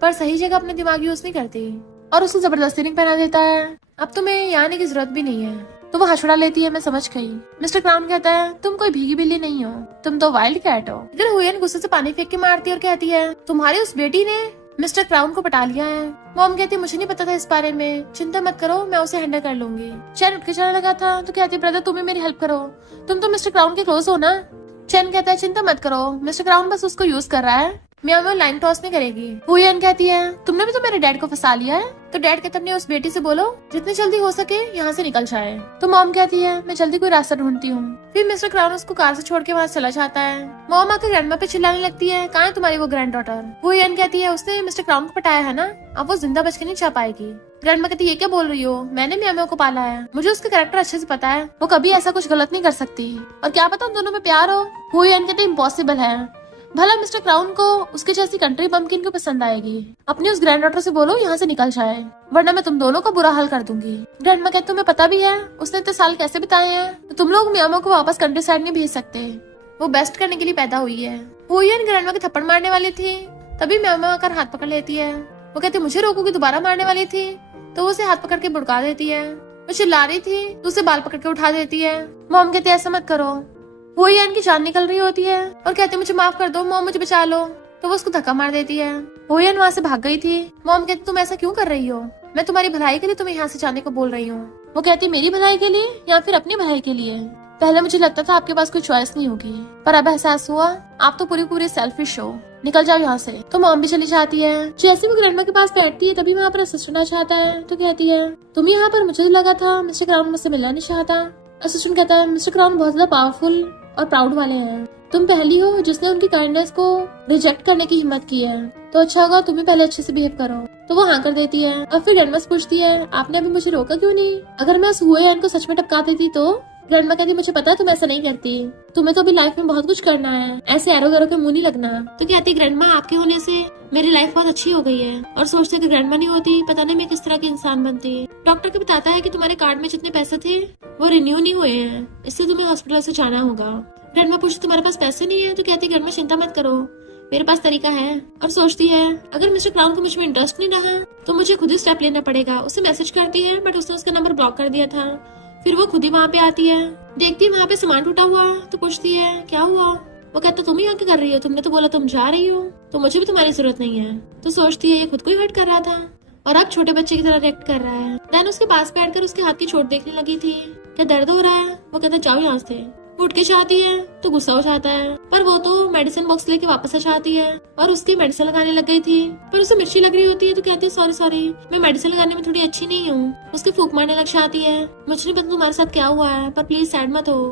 पर सही जगह अपने दिमाग यूज नहीं करती, और उसको जबरदस्ती रिंग पहना देता है। अब तुम्हें यहाँ आने की जरूरत भी नहीं है। तो वो हछड़ा लेती है, मैं समझ गई। मिस्टर क्राउन कहता है तुम कोई भीगी बिल्ली नहीं हो, तुम तो वाइल्ड कैट हो। इधर हुयन गुस्से से पानी फेंक के मारती है और कहती है तुम्हारी उस बेटी ने मिस्टर क्राउन को पटा लिया है। मॉम कहती है मुझे नहीं पता था इस बारे में, चिंता मत करो मैं उसे हैंडल कर लूंगी। चैन उठ के जाने लगा था तो कहती है ब्रदर तुम ही मेरी हेल्प करो, तुम तो मिस्टर क्राउन के क्लोज हो ना। चैन कहता है चिंता मत करो, मिस्टर क्राउन बस उसको यूज कर रहा है, म्याओ लाइन टॉस नहीं करेगी। हुयन कहती है तुमने भी तो मेरे डैड को फंसा लिया है। तो डैड कहते अपनी उस बेटी से बोलो जितनी जल्दी हो सके यहाँ से निकल जाए। तो मॉम कहती है मैं जल्दी कोई रास्ता ढूंढती हूँ। फिर मिस्टर क्राउन उसको कार से छोड़ के वहाँ चला जाता है। मॉम आकर ग्रैंडमा पे चिल्लाने लगती है कहाँ है तुम्हारी वो ग्रैंड डॉटर। हुयन कहती है उसने मिस्टर क्राउन को पटाया है ना, अब वो जिंदा बच के नहीं जा पाएगी। ग्रैंडमा कहती है ये क्या बोल रही हो, मैंने म्याओ को पाला है, मुझे उसके कैरेक्टर अच्छे से पता है, वो कभी ऐसा कुछ गलत नहीं कर सकती, और क्या पता उन दोनों में प्यार हो। हुयन कहती इम्पॉसिबल है, भला मिस्टर क्राउन को उसके जैसी कंट्री बम्पकिन को पसंद आएगी। अपनी उस ग्रैंड डॉटर से बोलो यहाँ से निकल जाए, वरना मैं तुम दोनों का बुरा हाल कर दूंगी। ग्रैंडमा कहती तुम्हें पता भी है उसने इतने साल कैसे बिताए हैं, तो तुम लोग म्याओ को वापस कंट्री साइड नहीं भेज सकते, वो बेस्ट करने के लिए पैदा हुई है। हुयन ग्रैंडमा के थप्पड़ मारने वाली थी, तभी म्याओ आकर हाथ पकड़ लेती है। वो कहती मुझे रोकोगी, दोबारा मारने वाली थी, तो वो उसे हाथ पकड़ के बुड़का देती है। वो चिल्ला रही थी तो उसे बाल पकड़ के उठा देती है। मॉम कहती है ऐसा मत करो। हुयन की जान निकल रही होती है और कहते मुझे माफ कर दो मॉम, मुझे बचा लो। तो वो उसको धक्का मार देती है। हुयन वहाँ से भाग गई थी। मॉम कहती तुम ऐसा क्यों कर रही हो, मैं तुम्हारी भलाई के लिए तुम्हें यहाँ से जाने को बोल रही हूँ। वो कहती मेरी भलाई के लिए या फिर अपनी भलाई के लिए। पहले मुझे लगता था आपके पास कोई चॉइस नहीं होगी, पर अब एहसास हुआ आप तो पूरी सेल्फिश हो, निकल जाओ यहाँ से। तो मॉम भी चली जाती है। जैसे वो ग्रैंडमा के पास बैठती है तभी वहाँ पर असिस्टेंट आ जाता है। तो कहती है तुम यहाँ पर, मुझे लगा था मिस्टर क्राउन मुझसे मिलना नहीं चाहता। असिस्टेंट कहता है मिस्टर क्राउन बहुत ज्यादा पावरफुल और प्राउड वाले हैं, तुम पहली हो जिसने उनकी काइंडनेस को रिजेक्ट करने की हिम्मत की है, तो अच्छा होगा तुम ही पहले अच्छे से बिहेव करो। तो वो हाँ कर देती है। और फिर ग्रैंडमा पूछती है आपने अभी मुझे रोका क्यों नहीं, अगर मैं उस हुयन को सच में टपका देती तो। ग्रैंडमा कहती मुझे पता है तुम ऐसा नहीं करती, तुम्हें तो अभी लाइफ में बहुत कुछ करना है, ऐसे एरो गैरो के मुंह नहीं लगना। तो कहती ग्रैंडमा आपके होने से मेरी लाइफ बहुत अच्छी हो गई है, और सोचते कि ग्रैंडमा नहीं होती पता नहीं मैं किस तरह की इंसान बनती। डॉक्टर को बताता है कि तुम्हारे कार्ड में जितने पैसे थे वो रिन्यू नहीं हुए हैं, इससे तुम्हें हॉस्पिटल से जाना होगा। ग्रैंडमा पूछती तुम्हारे पास पैसे नहीं है। तो कहती ग्रैंडमा चिंता मत करो, मेरे पास तरीका है। और सोचती है अगर मिस्टर क्राउन को मुझ में इंटरेस्ट नहीं रहा तो मुझे खुद ही स्टेप लेना पड़ेगा। उसे मैसेज करती है बट उसने उसका नंबर ब्लॉक कर दिया था। फिर वो खुद ही वहाँ पे आती है, देखती है वहाँ पे सामान टूटा हुआ, तो पूछती है क्या हुआ। वो कहता तुम ही यहाँ क्या कर रही हो, तुमने तो बोला तुम जा रही हो, तो मुझे भी तुम्हारी जरूरत नहीं है। तो सोचती है ये खुद को ही हर्ट कर रहा था और अब छोटे बच्चे की तरह रिएक्ट कर रहा है। देन उसके पास बैठकर उसके हाथ की चोट देखने लगी थी, क्या दर्द हो रहा है। वो कहता जाओ यहाँ से। उठ के जाती है तो गुस्सा हो जाता है, पर वो तो मेडिसिन बॉक्स लेके वापस आ जाती है और उसकी मेडिसिन लगाने लग गई थी, पर उसे मिर्ची लग रही होती है। तो कहती है सॉरी मैं मेडिसिन लगाने में थोड़ी अच्छी नहीं हूँ। उसकी फूंक मारने लग जाती है, मुझे नहीं पता तुम्हारे साथ क्या हुआ है, पर प्लीज सैड मत हो।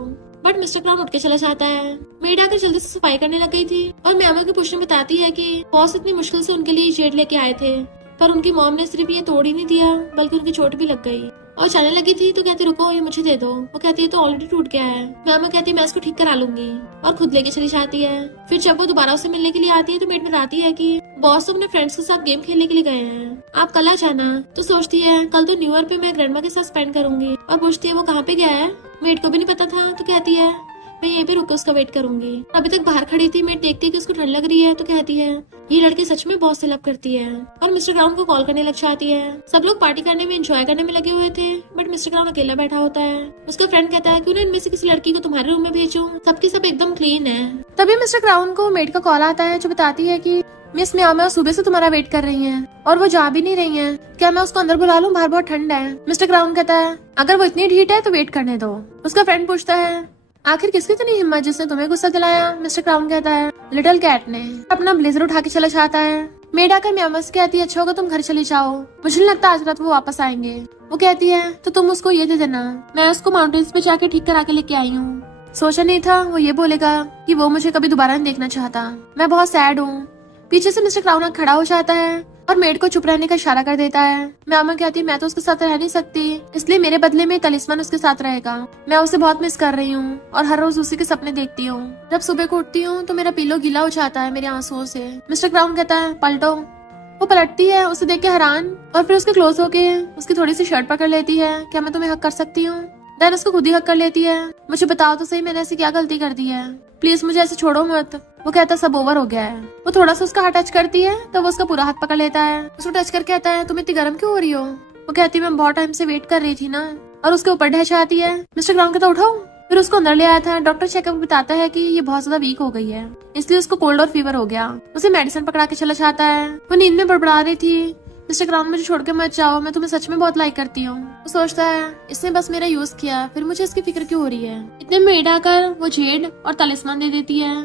बट मिस्टर क्राउन उठ के चला जाता है। मेड आकर जल्दी से सफाई करने लग गई थी और म्यामा की पुष्टि बताती है कि बॉस इतनी मुश्किल से उनके लिए जेड लेके आए थे, पर उनकी मॉम ने सिर्फ ये तोड़ ही नहीं दिया बल्कि उनकी चोट भी लग गई और जाने लगी थी। तो कहती रुको ये मुझे दे दो। वो कहती है तो ऑलरेडी टूट गया है। म्यामा कहती है मैं इसको ठीक करा लूंगी और खुद लेके चली जाती है। फिर जब वो दोबारा उसे मिलने के लिए आती है तो मेड बताती है कि बॉस तो अपने फ्रेंड्स के साथ गेम खेलने के लिए गए हैं, आप कल आ जाना। तो सोचती है कल तो न्यू ईयर पे मैं ग्रैंडमा के साथ स्पेंड करूंगी और पूछती है वो कहाँ पे गया है। मेड को भी नहीं पता था। तो कहती है मैं यहीं पे रुक के उसका वेट करूंगी। अभी तक बाहर खड़ी थी, मेड देखती है कि उसको ठंड लग रही है तो कहती है ये लड़की सच में बहुत से लव करती है, और मिस्टर क्राउन को कॉल करने लग जाती है। सब लोग पार्टी करने में एंजॉय करने में लगे हुए थे, बट मिस्टर क्राउन अकेला बैठा होता है। उसका फ्रेंड कहता है क्यों ना इनमें से किसी लड़की को तुम्हारे रूम में भेजूं, सबकी सब एकदम क्लीन है। तभी मिस्टर क्राउन को मेड का कॉल आता है जो बताती है कि मिस म्याओ सुबह से तुम्हारा वेट कर रही हैं और वो जा भी नहीं रही हैं। क्या मैं उसको अंदर बुला लूं, बाहर बहुत ठंड है। मिस्टर क्राउन कहता है अगर वो इतनी ढीठ है तो वेट करने दो। उसका फ्रेंड पूछता है आखिर किसकी इतनी हिम्मत जिसने तुम्हें गुस्सा दिलाया। मिस्टर क्राउन कहता है लिटिल कैट ने। अपना ब्लेजर उठा के चला जाता है। मेड आकर म्याओ से कहती है अच्छा होगा तुम घर चली जाओ, मुझे नहीं लगता आज रात वो वापस आएंगे। वो कहती है तो तुम उसको ये दे देना, मैं उसको माउंटेन्स पे जाके ठीक करा के लेके आई हूँ। सोचा नहीं था वो ये बोलेगा कि वो मुझे कभी दोबारा नहीं देखना चाहता, मैं बहुत सैड हूँ। पीछे से मिस्टर क्राउन खड़ा हो जाता है और मेड को चुप रहने का इशारा कर देता है। म्याओ कहती है मैं तो उसके साथ रह नहीं सकती, इसलिए मेरे बदले में तलिस्मान उसके साथ रहेगा। मैं उसे बहुत मिस कर रही हूँ और हर रोज उसी के सपने देखती हूँ। जब सुबह को उठती हूँ तो मेरा पिलो गीला हो जाता है मेरे आंसुओं से। मिस्टर क्राउन कहता है पलटो। वो पलटती है उसे देख के हैरान, और फिर उसके क्लोज होके उसकी थोड़ी सी शर्ट पकड़ लेती है। क्या मैं तुम्हें हक कर सकती हूँ। देन उसको खुद ही हक कर लेती है। मुझे बताओ तो सही मैंने ऐसी क्या गलती कर दी है, प्लीज मुझे ऐसे छोड़ो मत। वो कहता सब ओवर हो गया है। वो थोड़ा सा उसका हाथ टच करती है तो वो उसका पूरा हाथ पकड़ लेता है। उसको टच करके कहता है तुम इतनी गर्म क्यों हो रही हो। वो कहती है मैं बहुत टाइम से वेट कर रही थी ना, और उसके ऊपर ढह जाती है। मिस्टर क्राउन कहता उठाओ। फिर उसको अंदर ले आया था। डॉक्टर चेकअप बताता है कि ये बहुत ज्यादा वीक हो गई है, इसलिए उसको कोल्ड और फीवर हो गया। उसे मेडिसिन पकड़ा के चला जाता है। वो नींद में बड़बड़ा रही थी मिस्टर क्राउन मुझे छोड़ के मत जाओ, मैं तुम्हें सच में बहुत लाइक करती हूँ। वो सोचता है इसने बस मेरा यूज किया, फिर मुझे इसकी फिक्र क्यों हो रही है। इतने मेड आकर वो जेड और तलिस्मान दे देती है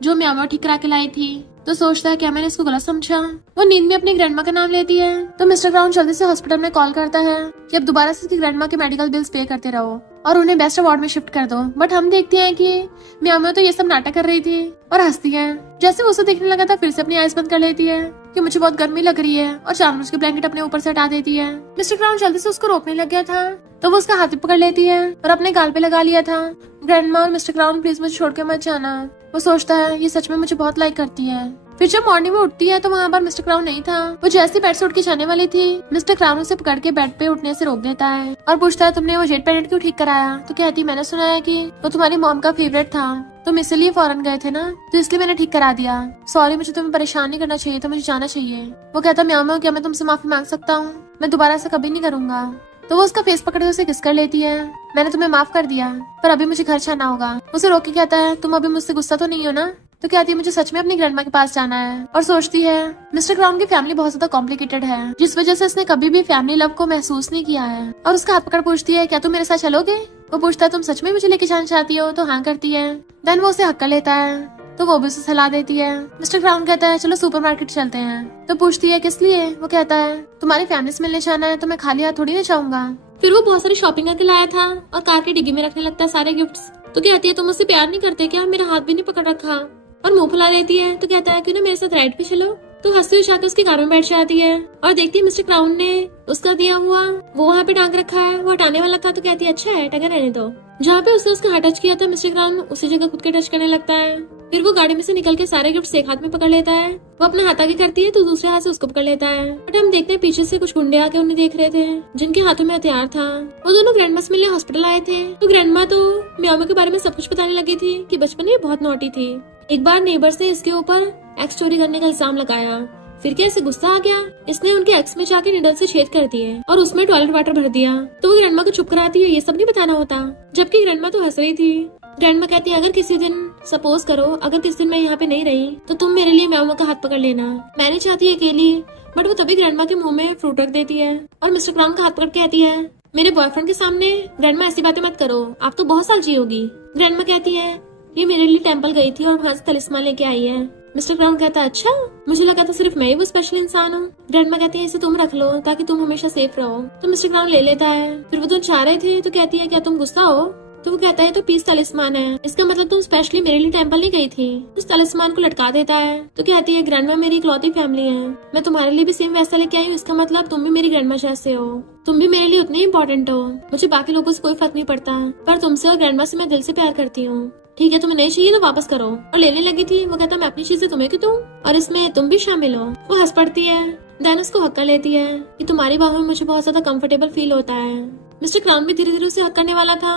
जो म्याओ ठीक करा के लाई थी। तो सोचता है क्या मैंने इसको गलत समझा। वो नींद में अपनी ग्रैंडमा का नाम लेती है तो मिस्टर क्राउन जल्दी से हॉस्पिटल में कॉल करता है कि अब दोबारा से इसकी ग्रैंडमा के मेडिकल बिल्स पे करते रहो और उन्हें बेस्ट वार्ड में शिफ्ट कर दो। बट हम देखते हैं कि म्याओ तो ये सब नाटक कर रही थी और हंसती है। जैसे वो उसे देखने लगा था फिर से अपनी आइज बंद कर लेती है कि मुझे बहुत गर्मी लग रही है, और जानबूझ के ब्लैंकेट अपने ऊपर से हटा देती है। मिस्टर क्राउन जल्दी से उसको रोकने लग गया था तो वो उसका हाथ भी पकड़ लेती है और अपने गाल पे लगा लिया था। ग्रैंडमा और मिस्टर क्राउन प्लीज मुझे छोड़ के मत जाना। वो सोचता है ये सच में मुझे बहुत लाइक करती है। फिर जब मॉर्निंग में उठती है तो वहाँ पर मिस्टर क्राउन नहीं था। वो जैसे बेड से उठ के जाने वाली थी मिस्टर क्राउन उसे पकड़ के बेड पे उठने से रोक देता है और पूछता है तुमने वो जेट पैनेट क्यों ठीक कराया। तो कहती मैंने सुना है कि वो तुम्हारी मॉम का फेवरेट था, तुम इसीलिए फॉरेन गए थे ना, तो इसलिए मैंने ठीक करा दिया। सॉरी मुझे तुम्हें परेशान नहीं करना चाहिए था, मुझे जाना चाहिए। वो कहता म्याओ क्या मैं तुमसे माफी मांग सकता हूँ, मैं दोबारा ऐसा कभी नहीं करूंगा। तो वो उसका फेस पकड़े उसे किस कर लेती है। मैंने तुम्हें माफ कर दिया पर अभी मुझे घर जाना होगा। उसे रोक के कहता है तुम अभी मुझसे गुस्सा तो नहीं हो ना। तो कहती है मुझे सच में अपनी ग्रैंडमा के पास जाना है। और सोचती है मिस्टर क्राउन की फैमिली बहुत ज्यादा कॉम्प्लिकेटेड है जिस वजह से इसने कभी भी फैमिली लव को महसूस नहीं किया है। और उसका हाथ पकड़ पूछती है क्या तुम मेरे साथ चलोगे। वो पूछता है तुम सच में मुझे लेके जाना चाहती हो। तो हाँ करती है। देन वो उसे हक कर लेता है तो वो भी उसे सलाह देती है। मिस्टर क्राउन कहता है चलो सुपरमार्केट चलते हैं। तो पूछती है किस लिए। वो कहता है तुम्हारी फैमिली से मिलने जाना है तो मैं खाली हाथ थोड़ी ना जाऊंगा। फिर वो बहुत सारी शॉपिंग करके लाया था और कार के डिग्गी में रखने लगता है सारे गिफ्ट्स। तो कहती है तुम मुझसे प्यार नहीं करते क्या, मेरा हाथ भी नहीं पकड़ रखा, और मुंह फुला लेती है। तो कहता है क्यों ना मेरे साथ राइड पे चलो। तो हंसते हुए जाकर उसकी कार में बैठ जाती है और देखती है मिस्टर क्राउन ने उसका दिया हुआ वो वहाँ पे टांग रखा है, वो हटाने वाला था। तो कहती है अच्छा है टंगा रहने दो। जहाँ पे उसने उसका हाथ टच किया था मिस्टर क्राउन उसी जगह खुद के टच करने लगता है। फिर वो गाड़ी में से निकल के सारे गिफ्ट एक हाथ में पकड़ लेता है। वो अपना हाथ आगे करती है तो दूसरे हाथ से उसको पकड़ लेता है। बट हम देखते हैं पीछे से कुछ गुंडे आके उन्हें देख रहे थे जिनके हाथों में हथियार था। वो दोनों ग्रैंडमा से मिलने हॉस्पिटल आए थे। तो ग्रैंडमा तो म्याओ के बारे में सब कुछ बताने लगी थी कि बचपन में बहुत नॉटी थी। एक बार नेबर्स ने इसके ऊपर एक्स चोरी करने का इल्जाम लगाया। फिर क्या इसे गुस्सा आ गया, इसने उनके एक्स में जाके निडल से छेद कर दिए और उसमें टॉयलेट वाटर भर दिया। तो वो ग्रैंडमा को चुप कराती है ये सब नहीं बताना होता, जबकि ग्रैंडमा तो हंस रही थी। ग्रैंडमा कहती है अगर किसी दिन सपोज करो अगर किसी दिन मैं यहाँ पे नहीं रही तो तुम मेरे लिए म्याओ का हाथ पकड़ लेना। मैं नहीं चाहती अकेली। बट वो तभी ग्रैंडमा के मुंह में फ्रूट रख देती है और मिस्टर क्राउन का हाथ पकड़ कहती है मेरे बॉयफ्रेंड के सामने ग्रैंडमा ऐसी बातें मत करो, आप तो बहुत साल जियोगी। ग्रैंडमा कहती है ये मेरे लिए टेम्पल गई थी और वहाँ से तलिस्मान लेके आई है। मिस्टर क्राउन कहता है अच्छा, मुझे लगा था सिर्फ मैं ही वो स्पेशल इंसान हूँ। ग्रैंडमा कहती है इसे तुम रख लो ताकि तुम हमेशा सेफ रहो। तो मिस्टर क्राउन ले लेता है। फिर वो दोनों चाह रहे थे तो कहती है क्या तुम गुस्सा हो। तो वो कहता है तो पीस तलिस्मान है, इसका मतलब तुम स्पेशली मेरे लिए टेम्पल नहीं गई थी। उस तलिस्मान को लटका देता है। तो कहती है ग्रैंडमा मेरी इकलौती फैमिली है, मैं तुम्हारे लिए भी सेम वैसा लेके आई हूँ, इसका मतलब तुम भी मेरी ग्रैंडमा जैसे हो, तुम भी मेरे लिए उतने इम्पोर्टेंट हो। मुझे बाकी लोगों से कोई फर्क नहीं पड़ता पर तुमसे और ग्रैंडमा से मैं दिल से प्यार करती हूँ। ठीक है तुम्हें नहीं चाहिए तो वापस करो। और लेने लगी थी। वो कहता मैं अपनी चीजें तुम्हें क्यों दूं और इसमें तुम भी शामिल हो। वो हंस पड़ती है। देन उसको हक्का लेती है कि तुम्हारी बाहों में मुझे बहुत ज्यादा कंफर्टेबल फील होता है। मिस्टर क्राउन भी धीरे धीरे उसे हक करने वाला था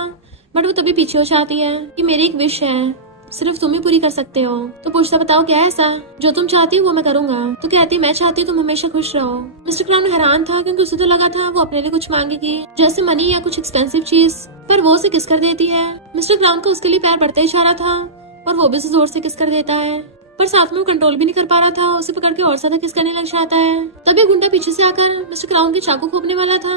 बट वो तभी पीछे हो जाती है कि मेरी एक विश है, सिर्फ तुम ही पूरी कर सकते हो। तो पूछता बताओ क्या है ऐसा जो तुम चाहती हो वो मैं करूंगा। तो कहती मैं चाहती हूँ तुम हमेशा खुश रहो। मिस्टर क्राउन हैरान था क्योंकि उसे तो लगा था वो अपने लिए कुछ मांगेगी, जैसे मनी या कुछ एक्सपेंसिव चीज, पर वो उसे किस कर देती है। मिस्टर क्राउन का उसके लिए प्यार बढ़ता ही जा रहा था और वो भी उसे जोर से किस कर देता है, पर साथ में वो कंट्रोल भी नहीं कर पा रहा था, उसे पकड़ के और ज्यादा किस करने लग जाता है। तभी गुंडा पीछे से आकर मिस्टर क्राउन के चाकू खोपने वाला था,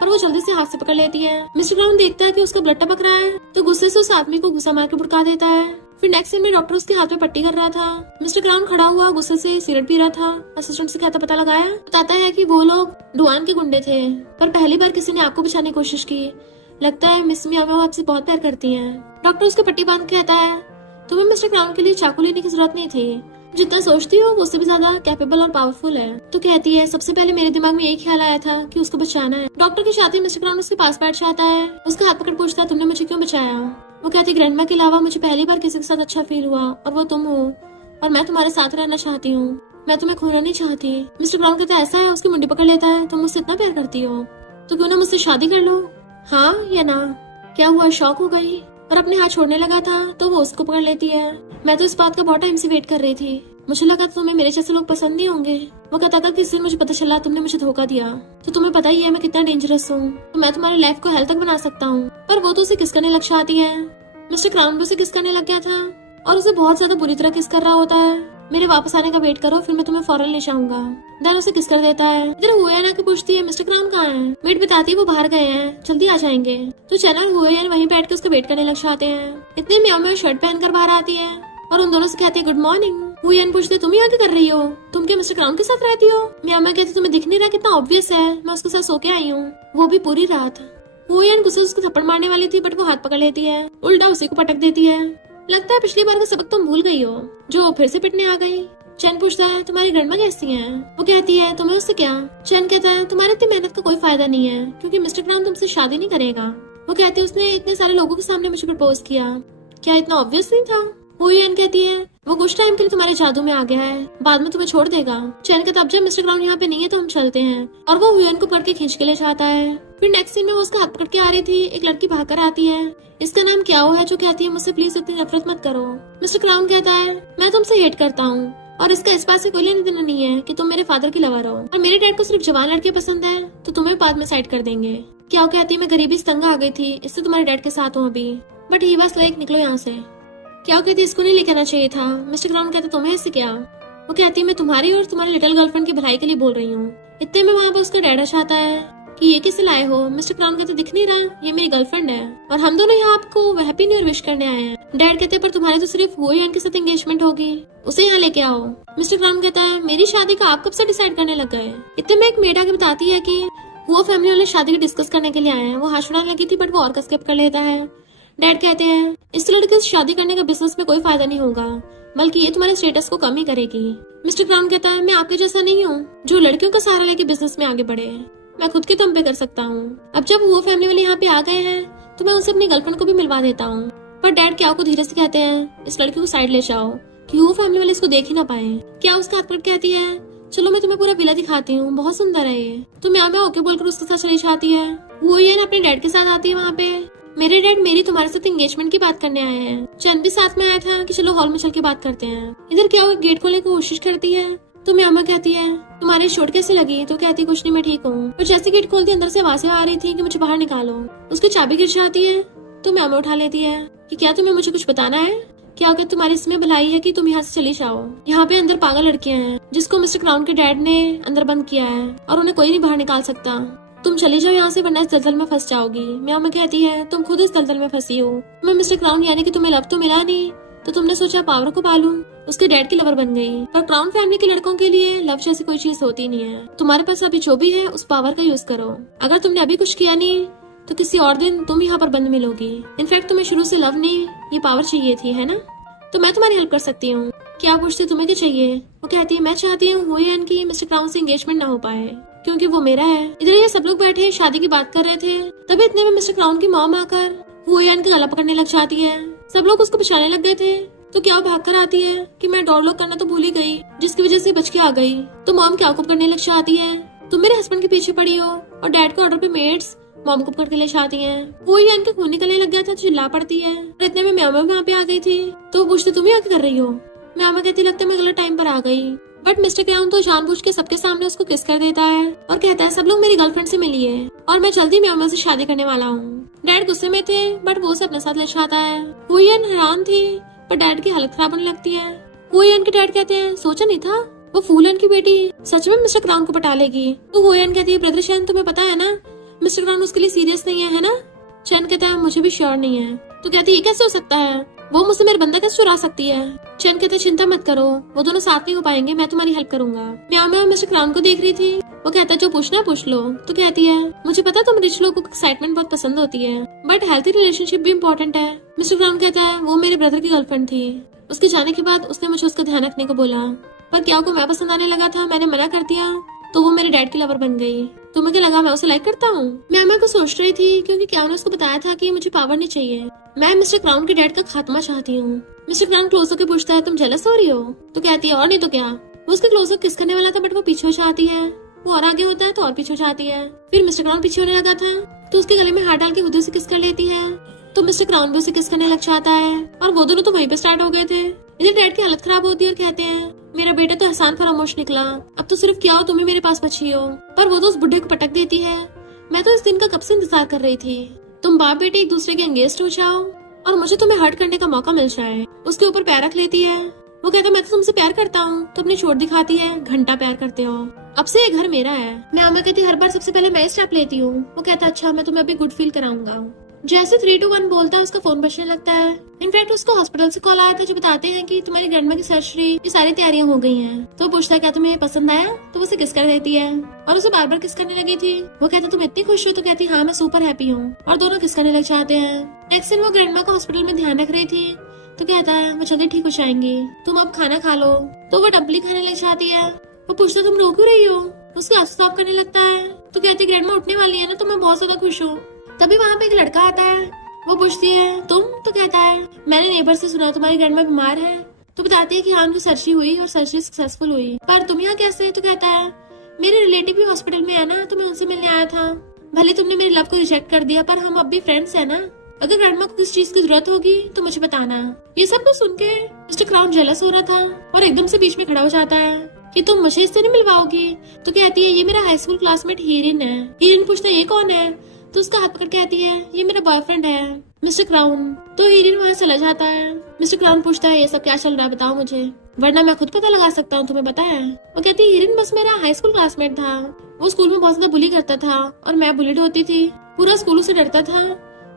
पर वो जल्दी से हाथ से पकड़ लेती है। मिस्टर क्राउन देखता है कि उसका ब्लड टपक रहा है, तो गुस्से से उस आदमी को घुसा मार के भुड़का देता है। फिर नेक्स्ट सीन में डॉक्टर उसके हाथ में पट्टी कर रहा था। मिस्टर क्राउन खड़ा हुआ गुस्से से सिगरेट पी रहा था। असिस्टेंट से कहता पता लगाया, बताता है कि वो लोग डुआन के गुंडे थे, पर पहली बार किसी ने आग को बचाने की कोशिश की। लगता है मिस मियामी आपसे बहुत प्यार करती हैं। डॉक्टर उसके पट्टी बांध के कहता है तुम्हें मिस्टर क्राउन के लिए चाकू लेने की जरूरत नहीं थी, जितना सोचती हो वो उससे भी ज्यादा कैपेबल और पावरफुल है। तो कहती है सबसे पहले मेरे दिमाग में एक ख्याल आया था कि उसको बचाना है। डॉक्टर के साथ ही मिस्टर क्राउन उसके पास बैठ जाता है, उसका हाथ पकड़ पूछता है तुमने मुझे क्यों बचाया। वो कहती ग्रैंडमा के अलावा मुझे पहली बार किसी के साथ अच्छा फील हुआ और वो तुम हो, और मैं तुम्हारे साथ रहना चाहती हूँ, मैं तुम्हें खोना नहीं चाहती। मिस्टर क्राउन कहता है ऐसा है, उसकी मुंडी पकड़ लेता है तुम मुझसे इतना प्यार करती हो तो क्यों ना मुझसे शादी कर लो, हाँ या ना। क्या हुआ, शॉक हो गई और अपने हाथ छोड़ने लगा था तो वो उसको पकड़ लेती है। मैं तो इस बात का बहुत टाइम से वेट कर रही थी, मुझे लगा तुम्हें मेरे जैसे लोग पसंद नहीं होंगे। वो कहता अगर किसी दिन मुझे पता चला तुमने मुझे धोखा दिया तो तुम्हें पता ही है मैं कितना डेंजरस हूँ, तो मैं तुम्हारी लाइफ को हेल तक बना सकता हूँ। पर वो तो उसे किस करने लग जाती है। मिस्टर क्राउन भी उसे किस करने लग गया था और उसे बहुत ज्यादा बुरी तरह किस कर रहा होता है। मेरे वापस आने का वेट करो फिर मैं तुम्हें फौरन ले जाऊंगा। देन उसे किस कर देता है। इधर हुएन आके पूछती है मिस्टर क्राउन कहाँ है। वेट बताती है वो बाहर गए हैं, जल्दी आ जाएंगे। तो चैनल हुएन वहीं बैठ के उसका वेट करने लग जाते हैं। इतने म्याओ शर्ट पहनकर बाहर आती है और उन दोनों से कहती है गुड मॉर्निंग। हुएन पूछते तुम यहाँ क्या कर रही हो, तुम क्या मिस्टर क्राउन के साथ रहती हो। म्याओ कहती तुम्हें दिख नहीं रहा कितना ऑब्वियस है, मैं उसके साथ सो के आई हूँ, वो भी पूरी रात। हुएन गुस्से उसको थप्पड़ मारने वाली थी बट वो हाथ पकड़ लेती है, उल्टा उसी को पटक देती है। लगता है पिछली बार का सबक तुम भूल गई हो जो फिर से पिटने आ गई। चैन पूछता है तुम्हारी ग्रैंडमा कैसी हैं? वो कहती है तुम्हें उससे क्या। चैन कहता है तुम्हारी इतनी मेहनत का कोई फायदा नहीं है क्योंकि मिस्टर क्राउन तुमसे शादी नहीं करेगा। वो कहती है उसने इतने सारे लोगों के सामने मुझे प्रपोज किया, क्या इतना ऑब्वियस नहीं था। हुएन कहती है वो कुछ टाइम के लिए तुम्हारे जादू में आ गया है, बाद में तुम्हें छोड़ देगा। चैन कहता अब जब मिस्टर क्राउन यहाँ पे नहीं है तो हम चलते हैं, और वो हुएन को पकड़ के खींच के ले जाता है। फिर नेक्स्ट सीन में वो उसका हाथ पकड़ के आ रही थी, एक लड़की भागकर आती है, इसका नाम क्या है, जो कहती है मुझसे प्लीज इतनी नफरत मत करो। मिस्टर क्राउन कहता है मैं तुमसे हेट करता हूँ और इसका इस बात से कोई लेना देना नहीं है कि तुम मेरे फादर की लवर हो, और मेरे डैड को सिर्फ जवान लड़के पसंद है तो तुम्हें बाद में साइड कर देंगे। क्या कहती है मैं गरीबी से तंग आ गई थी इससे तुम्हारे डैड के साथ हूँ अभी, बट ही बस लाइक निकलो यहाँ से। क्या कहती इसको नहीं लेकर आना चाहिए था। मिस्टर क्राउन कहता तुम्हें इससे क्या। वो कहती है मैं तुम्हारी और तुम्हारी लिटिल गर्लफ्रेंड की भलाई के लिए बोल रही हूँ। इतने में वहाँ पर उसका डैड चाहता है कि ये किसे लाए हो। मिस्टर क्राउन कहते दिख नहीं रहा, ये मेरी गर्लफ्रेंड है और हम दोनों यहाँ आपको हैप्पी न्यू ईयर विश करने आए हैं। डैड कहते पर तुम्हारे तो सिर्फ हुएन के साथ एंगेजमेंट होगी, उसे यहाँ लेके आओ। मिस्टर क्राउन कहता है मेरी शादी का आप कब से डिसाइड करने लग गए। इतने में एक मेड आके बताती है कि वो फैमिली वाले शादी की डिस्कस करने के लिए आए हैं। वो हाथ छुड़ाने लगी थी बट वो और स्किप कर लेता है। डैड कहते हैं इस लड़के से शादी करने का बिजनेस में कोई फायदा नहीं होगा, बल्कि ये तुम्हारे स्टेटस को कम ही करेगी। मिस्टर क्राउन कहता है मैं आपके जैसा नहीं हूँ जो लड़कियों का सहारा लेके बिजनेस में आगे बढ़े, मैं खुद के दम पे कर सकता हूँ। अब जब वो फैमिली वाले यहाँ पे आ गए हैं तो मैं उनसे अपनी गर्लफ्रेंड को भी मिलवा देता हूँ। पर डैड क्या को धीरे से कहते हैं इस लड़की को साइड ले जाओ कि वो फैमिली वाले इसको देख ही ना पाए। क्या उसका हाथ पकड़ कहती है चलो मैं तुम्हें पूरा विला दिखाती हूँ, बहुत सुंदर है ये। तो मैं ओके बोलकर उसके साथ चली जाती है। वो ये अपने डैड के साथ आती है वहाँ पे। मेरे डैड मेरी तुम्हारे साथ एंगेजमेंट की बात करने आए हैं। चैन भी साथ में आया था कि चलो हॉल में चल के बात करते हैं। इधर क्या वो गेट खोलने की कोशिश करती है तो म्यामा कहती है तुम्हारी चोट कैसे लगी। तो कहती कुछ नहीं मैं ठीक हूँ। पर जैसे गेट खोलती अंदर से आवाजें आ रही थी कि मुझे बाहर निकालो। उसकी चाबी गिर जाती है तो म्यामा उठा लेती है कि क्या तुम्हें मुझे कुछ बताना है। क्या अगर तुम्हारी इसमें भलाई है कि तुम यहाँ से चली जाओ। यहाँ पे अंदर पागल लड़कियां हैं जिसको मिस्टर क्राउन के डैड ने अंदर बंद किया है और उन्हें कोई नहीं बाहर निकाल सकता। तुम चली जाओ यहाँ से वरना इस दलदल में फंस जाओगी। म्यामा कहती है तुम खुद इस दलदल में फंसी हो। मैं मिस्टर क्राउन यानी कि तुम्हें लव तो मिला नहीं तो तुमने सोचा पावर को पालूं, उसके डैड की लवर बन गई। पर क्राउन फैमिली के लड़कों के लिए लव जैसी कोई चीज होती नहीं है। तुम्हारे पास अभी जो भी है उस पावर का यूज करो। अगर तुमने अभी कुछ किया नहीं तो किसी और दिन तुम यहाँ पर बंद मिलोगी। इनफैक्ट तुम्हें शुरू से लव नहीं ये पावर चाहिए थी, है ना। तो मैं तुम्हारी हेल्प कर सकती हूँ। क्या पूछते तुम्हें क्या चाहिए। वो कहती है मैं चाहती हूँ हुएन की मिस्टर क्राउन से एंगेजमेंट ना हो पाए क्योंकि वो मेरा है। इधर ये सब लोग बैठे शादी की बात कर रहे थे, तभी इतने में मिस्टर क्राउन की मॉम आकर हुएन का गला पकड़ने लग जाती है। सब लोग उसको बचाने लग गए थे तो क्या भाग कर आती है कि मैं डोर लॉक करना तो भूल ही गई, जिसकी वजह से बच के आ गई। तो मॉम क्या को पकड़ने लग जाती है तुम मेरे हस्बैंड के पीछे पड़ी हो और डैड के ऑर्डर पे मेड्स मॉम को पकड़ के ले जाती है। वो ही इनके खून निकलने लग गया था, चिल्ला पड़ती है। और इतने में म्यामा वहाँ पे आ गई थी। तो वो पूछते तुम यहाँ क्या कर रही हो। म्यामा कहती लगता है मैं गलत टाइम पर आ गई। बट मिस्टर क्राउन तो जानबूझ के सबके सामने उसको किस कर देता है और कहता है सब लोग मेरी गर्लफ्रेंड से मिली है और मैं जल्दी म्यामा से शादी करने वाला हूँ। डैड गुस्से में थे बट वो उसे अपने साथ ले जाता है। हुयन हैरान थी पर डैड की हालत खराब होने लगती है। हुयन के डैड कहते हैं सोचा नहीं था वो फूलन की बेटी सच में मिस्टर क्राउन को पटा लेगी। तो हुयन कहती है ब्रदर चैन तुम्हें पता है ना मिस्टर क्राउन उसके लिए सीरियस नहीं है ना। चैन कहता है मुझे भी श्योर नहीं है। तो कहती है ये कैसे हो सकता है, वो मुझसे मेरा बंदा कैसे चुरा सकती है। चैन कहते हैं चिंता मत करो वो दोनों साथ नहीं हो पाएंगे, मैं तुम्हारी हेल्प करूंगा। म्यामा मिस्टर क्राउन को देख रही थी। वो कहता है जो पूछना है पूछ लो। तो कहती है मुझे पता तुम रिच लोगों को एक्साइटमेंट बहुत पसंद होती है बट हेल्थी रिलेशनशिप भी इम्पोर्टेंट है। मिस्टर क्राउन कहता है वो मेरे ब्रदर की गर्लफ्रेंड थी, उसके जाने के बाद उसने मुझे उसका ध्यान रखने को बोला पर क्या को मैं पसंद आने लगा था, मैंने मना कर दिया तो वो मेरे डैड की लवर बन गई। तुम्हें क्या लगा मैं उसे लाइक करता हूँ। म्यामा को सोच रही थी क्योंकि क्या ने उसको बताया था कि मुझे पावर नहीं चाहिए, मैं मिस्टर क्राउन के डैड का खात्मा चाहती हूँ। मिस्टर क्राउन क्लोज होकर पूछता है तुम जेलस हो रही हो। तो कहती है और नहीं तो क्या। वो उसके क्लोज होकर किस करने वाला था बट वो पीछे हो जाती है। वो और आगे होता है तो और पीछे हो जाती है। फिर मिस्टर क्राउन पीछे होने लगा था तो उसके गले में हाथ डाल के खुद उसे किस कर लेती है। तो मिस्टर क्राउन भी उसे किस करने लग जाता है और वो दोनों तो वहीं पे स्टार्ट हो गए थे। इधर डैड की हालत खराब होती है और कहते हैं मेरा बेटा तो एहसान फरामोश निकला, अब तो सिर्फ क्या हो तुम ही मेरे पास बची हो। पर वो तो उस बुढ़े को पटक देती है। मैं तो इस दिन का कब से इंतजार कर रही थी, तुम बाप बेटे एक दूसरे के एंगेज हो जाओ और मुझे तुम्हें हर्ट करने का मौका मिल जाए। उसके ऊपर पैर रख लेती है। वो कहता है मैं तो तुमसे प्यार करता हूँ। तो अपनी चोट दिखाती है, घंटा प्यार करते हो, अब से ये घर मेरा है। म्यामा कहती हर बार सबसे पहले मैं स्टेप लेती हूँ। वो कहता अच्छा मैं तुम्हें अभी गुड फील कराऊंगा। जैसे 3, 2, 1 बोलता है उसका फोन बजने लगता है। इनफैक्ट उसको हॉस्पिटल से कॉल आया था जो बताते हैं कि तुम्हारी ग्रैंडमा की सर्जरी की सारी तैयारियां हो गई हैं। तो पूछता है क्या तुम्हें पसंद आया। तो उसे किस कर देती है और उसे बार बार किस करने लगी थी। वो कहता तुम इतनी खुश हो। तो कहती हाँ मैं सुपर हैप्पी हूँ और दोनों किस करने लग जाते हैं। नेक्स्ट दिन वो ग्रैंडमा का हॉस्पिटल में ध्यान रख रही थी तो कहता है वो जल्दी ठीक हो जाएंगी, तुम अब खाना खा लो। तो वो डम्पली खाने लग जाती है। वो पूछता तुम रो क्यों रही हो। उसके आंसू साफ करने लगता है। तो कहती ग्रैंडमा उठने वाली है ना तो मैं बहुत ज्यादा खुश हूँ। तभी वहाँ पे एक लड़का आता है। वो पूछती है तुम। तो कहता है मैंने नेबर से सुना तुम्हारी ग्रैंडमा बीमार है। तो बताती है कि हाँ उनकी सर्जरी हुई और सर्जरी सक्सेसफुल हुई, पर तुम यहाँ कैसे। तो कहता है मेरे रिलेटिव भी हॉस्पिटल में है ना तो मैं उनसे मिलने आया था। भले तुमने मेरे लव को रिजेक्ट कर दिया पर हम अब भी फ्रेंड्स है ना, अगर ग्रैंडमा को किस चीज की जरूरत होगी तो मुझे बताना। ये सब तो सुन के मिस्टर क्राउन जेलस हो रहा था और एकदम से बीच में खड़ा हो जाता है कि तुम मुझे इससे नहीं मिलवाओगी। तो कहती है ये मेरा हाई स्कूल क्लासमेट हीरिन है। हीरिन पूछता है ये कौन है। तो उसका हाथ पकड़ कहती है ये मेरा बॉयफ्रेंड है मिस्टर क्राउन। तो हीरिन वहाँ चला जाता है। मिस्टर क्राउन पूछता है ये सब क्या चल रहा है बताओ मुझे, वरना मैं खुद पता लगा सकता हूँ, तुम्हें पता है। वो कहती है हीरिन बस मेरा हाई स्कूल क्लासमेट था, वो स्कूल में बहुत ज्यादा बुली करता था और मैं बुलिड होती थी, पूरा स्कूल उसे डरता था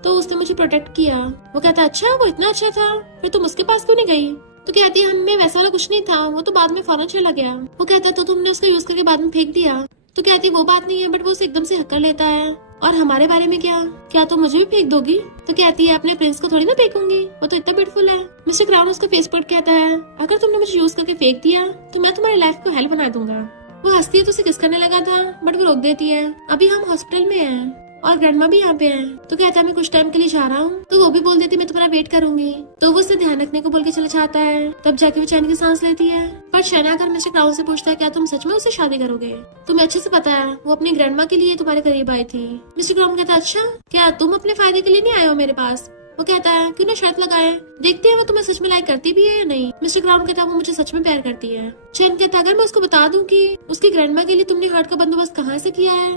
तो उसने मुझे प्रोटेक्ट किया। वो कहता अच्छा वो इतना अच्छा था, फिर तुम उसके पास क्यों नहीं गई। तो कहती है हमें वैसा वाला कुछ नहीं था, वो तो बाद में फौरन चला गया। वो कहता तो तुमने उसका यूज करके बाद में फेंक दिया। तो कहती वो बात नहीं है, बट वो उसे एकदम से हक कर लेता है। और हमारे बारे में क्या तुम मुझे भी फेंक दोगी। तो कहती है अपने प्रिंस को थोड़ी ना फेंकूंगी, वो तो इतना ब्यूटीफुल है। मिस्टर क्राउन उसका फेस पकड़ कहता है अगर तुमने मुझे यूज करके फेंक दिया तो मैं तुम्हारी लाइफ को हेल बना दूंगा। वो हंसती है तो उसे किस करने लगा था, बट वो रोक देती है। अभी हम हॉस्पिटल में हैं और ग्रैंडमा भी यहाँ पे है। तो कहता है मैं कुछ टाइम के लिए जा रहा हूँ। तो वो भी बोल देती मैं तुम्हारा वेट करूंगी। तो वो उसे ध्यान रखने को बोल के चला जाता है। तब जाके वो चैन की सांस लेती है। पर शना आकर मिस्टर क्राउन से पूछता है क्या तुम सच में उससे शादी करोगे। तुम्हें अच्छे से पता है वो अपनी ग्रैंडमा के लिए तुम्हारे करीब आई थी। मिस्टर क्राउन कहता है अच्छा क्या तुम अपने फायदे के लिए नहीं आए हो मेरे पास। वो कहता है क्यों ना शर्त लगाए, देखते हैं वो तुम्हें सच में लाइक करती भी है या नहीं। मिस्टर क्राउन कहता है वो मुझे सच में प्यार करती है। चैन कहता है अगर मैं उसको बता दूं कि उसकी ग्रैंडमा के लिए तुमने हार्ट का बंदोबस्त कहाँ से किया है,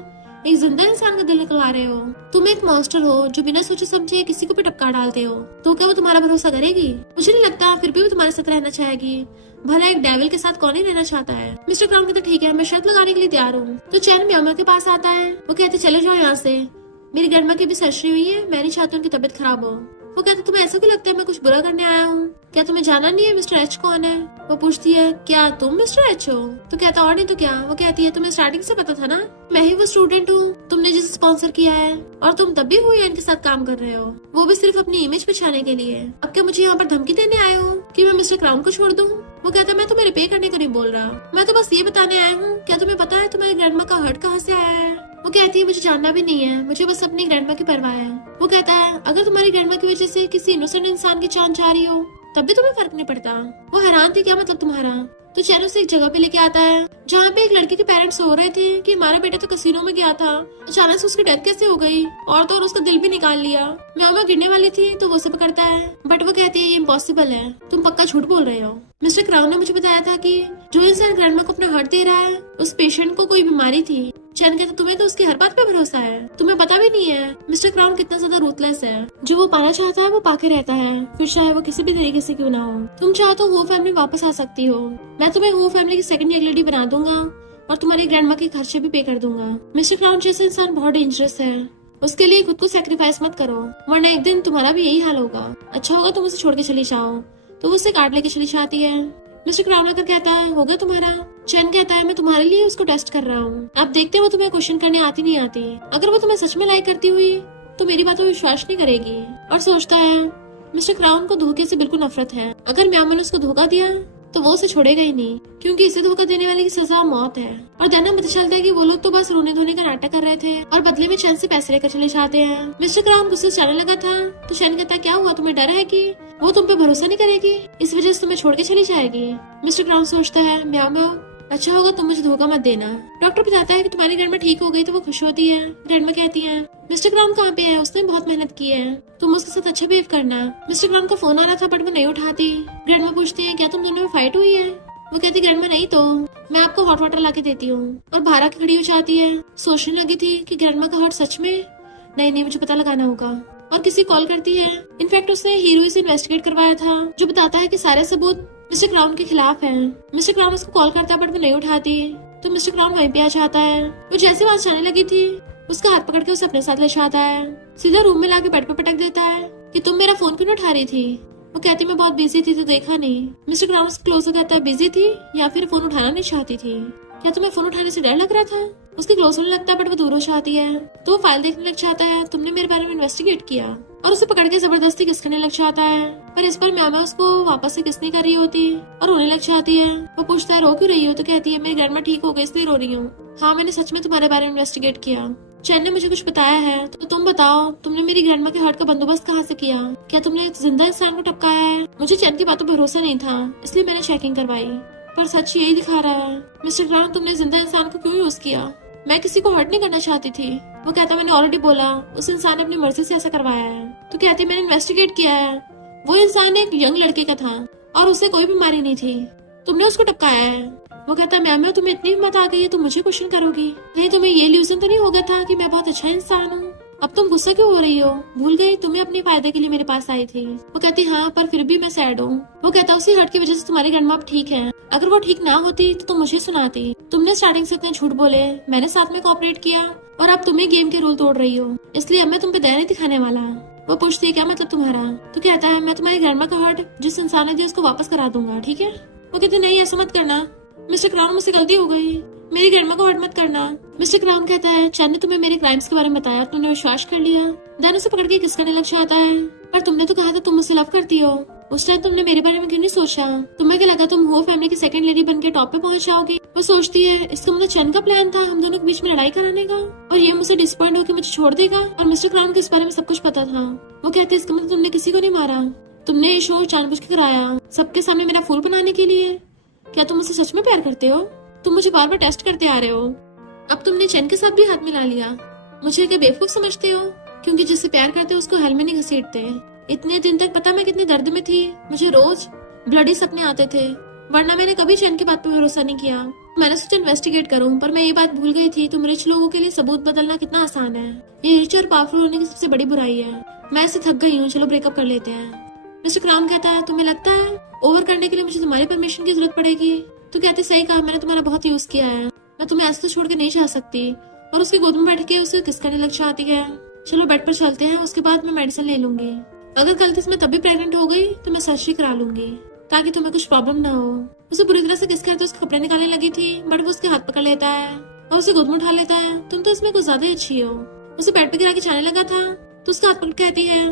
एक जिंदा इंसान का दिल निकलवा रहे हो, तुम एक मॉन्स्टर हो जो बिना सोचे समझे किसी को भी टपका डालते हो, तो क्या वो तुम्हारा भरोसा करेगी। मुझे नहीं लगता, फिर भी वो तुम्हारे साथ रहना चाहेगी। भला एक डेविल के साथ कौन ही रहना चाहता है। मिस्टर क्राउन कहता ठीक है मैं शर्त लगाने के लिए तैयार हूँ। तो चैन म्यामा के पास आता है। वो कहते चले जाओ यहाँ से, मेरी ग्रैंडमा की भी सर्जरी हुई है, मैं नहीं चाहती उनकी तबीयत खराब हो। वो कहता तुम्हें ऐसा क्यों लगता है मैं कुछ बुरा करने आया हूँ, क्या तुम्हें जाना नहीं है मिस्टर एच कौन है। वो पूछती है क्या तुम मिस्टर एच हो। तो कहता और नहीं तो क्या। वो कहती है तुम्हें स्टार्टिंग से पता था ना, मैं ही वो स्टूडेंट हूँ तुमने जिसे स्पॉन्सर किया है, और तुम तब भी हुई इनके साथ काम कर रहे हो, वो भी सिर्फ अपनी इमेज बचाने के लिए। अब क्या मुझे यहाँ पर धमकी देने आए हो कि मैं मिस्टर क्राउन को छोड़ दूँ। वो कहता मैं तुम्हें रिपे करने को नहीं बोल रहा, मैं तो बस ये बताने आया हूँ क्या तुम्हें पता है तुम्हारी ग्रैंडमा का हर्ट कहाँ से आया है। वो कहती है मुझे जानना भी नहीं है, मुझे बस अपनी ग्रैंडमा की परवाह है। वो कहता है अगर तुम्हारी ग्रैंडमा की वजह से किसी इनोसेंट इंसान की जान जा रही हो तब भी तुम्हें फर्क नहीं पड़ता। वो हैरान थी क्या मतलब तुम्हारा। तो चैन उसे एक जगह पे लेके आता है जहाँ पे एक लड़के के पेरेंट्स सो रहे थे कि हमारा बेटा तो कसीनो में गया था, अचानक से उसकी डेथ कैसे हो गई, और तो और उसका दिल भी निकाल लिया। म्यामा गिरने वाली थी तो वो उसे पकड़ता है, बट वो कहती है ये इम्पॉसिबल है, तुम पक्का झूठ बोल रहे हो। मिस्टर क्राउन ने मुझे बताया था कि जो इंसान ग्रैंडमा को अपना हार्ट दे रहा है उस पेशेंट को कोई बीमारी थी। चैन कहता तुम्हें तो उसकी हर बात पे भरोसा है, तुम्हें पता भी नहीं है मिस्टर क्राउन कितना ज्यादा रूथलेस है। जो वो पाना चाहता है वो पाके रहता है, फिर चाहे वो किसी भी तरीके से क्यों ना हो। तुम चाहो तो हो फैमिली वापस आ सकती हो, मैं तुम्हें हो फैमिली की सेकंड यंग लेडी बना दूंगा और तुम्हारी ग्रैंडमा के खर्चे भी पे कर दूंगा। मिस्टर क्राउन जैसे इंसान बहुत डेंजरस है, उसके लिए खुद को सेक्रीफाइस मत करो वरना एक दिन तुम्हारा भी यही हाल होगा। अच्छा होगा तुम उसे छोड़ के चली जाओ। तो वो उसे कार्ड लेके चली जाती है। मिस्टर क्राउन आकर कहता है होगा तुम्हारा। चैन कहता है मैं तुम्हारे लिए उसको टेस्ट कर रहा हूँ, आप देखते हो तुम्हें क्वेश्चन करने आती नहीं आती। अगर वो तुम्हें सच में लाइक करती हुई तो मेरी बातों पर विश्वास नहीं करेगी। और सोचता है मिस्टर क्राउन को धोखे से बिल्कुल नफरत है, अगर म्यामा ने उसको धोखा दिया तो वो उसे छोड़ेगा ही नहीं, क्योंकि इसे धोखा देने वाले की सजा मौत है। और ध्यान पता चलता है कि वो लोग तो बस रोने धोने का नाटक कर रहे थे और बदले में चैन से पैसे लेकर चले जाते हैं। मिस्टर क्राउन गुस्से से जाने लगा था तो चैन कहता है क्या हुआ, तुम्हें डर है कि वो तुम पे भरोसा नहीं करेगी, इस वजह से तुम्हें छोड़ के चली जाएगी। मिस्टर क्राउन सोचता है म्यामा अच्छा होगा तुम मुझे धोखा मत देना। डॉक्टर बताता है कि तुम्हारी ग्रैंडमा ठीक हो गई तो वो खुश होती है। ग्रैंडमा कहती है मिस्टर क्राउन कहाँ पे है, उसने बहुत मेहनत की है, तुम उसके साथ अच्छा बिहेव करना। मिस्टर क्राउन का फोन आ रहा था बट वो नहीं उठाती। ग्रैंडमा पूछती है क्या तुम दोनों में फाइट हुई है। वो कहती ग्रैंडमा नहीं तो मैं आपको हॉट वाटर ला के देती हूँ। और बाहर आके खड़ी हो जाती है। सोचने लगी थी कि ग्रैंडमा का हार्ट सच में नहीं मुझे पता लगाना होगा। और किसी कॉल करती है। इनफैक्ट उसने हीरो से इन्वेस्टिगेट करवाया था जो बताता है कि सारे सबूत मिस्टर क्राउन के खिलाफ है। मिस्टर क्राउन उसको कॉल करता है बट वो नहीं उठाती तो मिस्टर क्राउन वहीं पे आ जाता है। वो जैसे वहां जाने लगी थी उसका हाथ पकड़ के उसे अपने साथ ले जाता है, सीधा रूम में लाके बेड पे पटक देता है कि तुम मेरा फोन क्यों नहीं उठा रही थी। वो कहती मैं बहुत बिजी थी तो देखा नहीं। मिस्टर क्राउन उसको क्लोज हो कहता है बिजी थी या फिर फोन उठाना नहीं चाहती थी, क्या तुम्हें फोन उठाने से डर लग रहा था। उसके क्लोज होने लगता है बट वो दूर हो जाती है तो वो फाइल देखने लग जाता है, तुमने मेरे बारे में इन्वेस्टिगेट किया, और उसे पकड़ के जबरदस्ती किस करने लग जाता है। पर इस पर म्यामा उसको वापस से किस नहीं कर रही होती और रोने लग जाती है। वो पूछता है रो क्यों रही हो, तो कहती है मेरी ग्रैंडमा ठीक हो गई इसलिए रो रही हूँ। हाँ मैंने सच में तुम्हारे बारे में इन्वेस्टिगेट किया, चैन ने मुझे कुछ बताया है, तो तुम बताओ तुमने मेरी ग्रैंडमा के हार्ट का बंदोबस्त कहाँ से किया, क्या तुमने एक जिंदा इंसान को टपकाया है। मुझे चैन की बातों पर भरोसा नहीं था इसलिए मैंने चेकिंग करवाई, पर सच यही दिखा रहा है। मिस्टर क्राउन तुमने जिंदा इंसान को क्यों यूज किया, मैं किसी को हर्ट नहीं करना चाहती थी। वो कहता मैंने ऑलरेडी बोला उस इंसान ने अपनी मर्जी से ऐसा करवाया है। तो कहती मैंने इन्वेस्टिगेट किया है, वो इंसान एक यंग लड़के का था और उसे कोई बीमारी नहीं थी, तुमने उसको टपकाया है। वो कहता मैम तुम्हें इतनी हिम्मत आ गई है तुम मुझे क्वेश्चन करोगी, नहीं तुम्हें ये इल्यूजन तो नहीं होगा था कि मैं बहुत अच्छा इंसान हूँ, अब तुम गुस्सा क्यों हो रही हो, भूल गई तुम्हें अपने फायदे के लिए मेरे पास आई थी। वो कहती हाँ पर फिर भी मैं सैड हूँ। वो कहता उसी हर्ट की वजह से तुम्हारी ग्रैंडमा अब ठीक है, अगर वो ठीक ना होती तो तुम मुझे सुनाती, तुमने स्टार्टिंग से इतने झूठ बोले, मैंने साथ में कोऑपरेट किया और अब तुम्हें गेम के रूल तोड़ रही हो, इसलिए अब मैं तुम पे दया नहीं दिखाने वाला। वो पूछती है क्या मतलब तुम्हारा, तो कहता है मैं तुम्हारी ग्रैंडमा का हार्ट जिस इंसान ने दिया उसको वापस करा दूंगा, ठीक है। वो कहती नहीं ऐसा मत करना मिस्टर क्राउन, मुझसे गलती हो गई, मेरी ग्रैंडमा को हर्ट मत करना। मिस्टर क्राउन कहता है चैन ने तुम्हें मेरे क्राइम्स के बारे में बताया, तुमने विश्वास कर लिया। दैन उसे पकड़ के किस करने लग जाता है, पर तुमने तो कहा था तुम मुझसे लव करती हो, उस टाइम तुमने मेरे बारे में क्यों नहीं सोचा, तुम्हें क्या लगा तुम हो फैमिली की सेकंड लेडी बन के टॉप पे पहुंच जाओगी। वो सोचती है इसका मतलब चैन का प्लान था हम दोनों के बीच में लड़ाई कराने का और ये मुझसे डिसअपॉइंट होकर मुझे छोड़ देगा, और मिस्टर क्राउन को इस बारे में सब कुछ पता था। वो कहती है इसका मतलब तुमने किसी को नहीं मारा, तुमने ये शो जानबूझ के कराया सबके सामने मेरा फूल बनाने के लिए। क्या तुम मुझसे सच में प्यार करते हो, तुम मुझे बार बार टेस्ट करते आ रहे हो, अब तुमने चैन के साथ भी हाथ मिला लिया, मुझे क्या बेवकूफ समझते हो, क्योंकि जिससे प्यार करते हो उसको हेल में नहीं घसीटते। इतने दिन तक पता मैं कितने दर्द में थी, मुझे रोज ब्लडी सपने आते थे, वरना मैंने कभी चैन की बात पे भरोसा नहीं किया। मैंने सोचा इन्वेस्टिगेट करूं, पर मैं ये बात भूल गई थी तुम रिच लोगों के लिए सबूत बदलना कितना आसान है, ये रिच और पावरफुल होने की सबसे बड़ी बुराई है। मैं ऐसे थक गई हूँ, चलो ब्रेकअप कर लेते हैं। मिस्टर क्राउन कहता है तुम्हें लगता है ओवर करने के लिए मुझे तुम्हारी परमिशन की जरूरत पड़ेगी। तो कहते सही कहा, मैंने तुम्हारा बहुत यूज किया है, मैं तुम्हें ऐसे तो छोड़ के नहीं जा सकती। और उसके गोद में बैठ के उसे किस करने लग जाती है। चलो बेड पर चलते हैं, उसके बाद मैं मेडिसिन ले लूंगी, अगर गलती से मैं तभी प्रेग्नेंट हो गई तो मैं सर्जरी करा लूंगी ताकि तुम्हें कुछ प्रॉब्लम ना हो। उसे बुरी तरह से किस करते उसके कपड़े निकालने लगी थी, बट वो उसके हाथ पकड़ लेता है और उसे गोद में उठा लेता है। तुम तो इसमें कुछ ज्यादा ही अच्छी हो। उसे बेड पे गिरा के जाने लगा था तो उसका हाथ पकड़ कहती है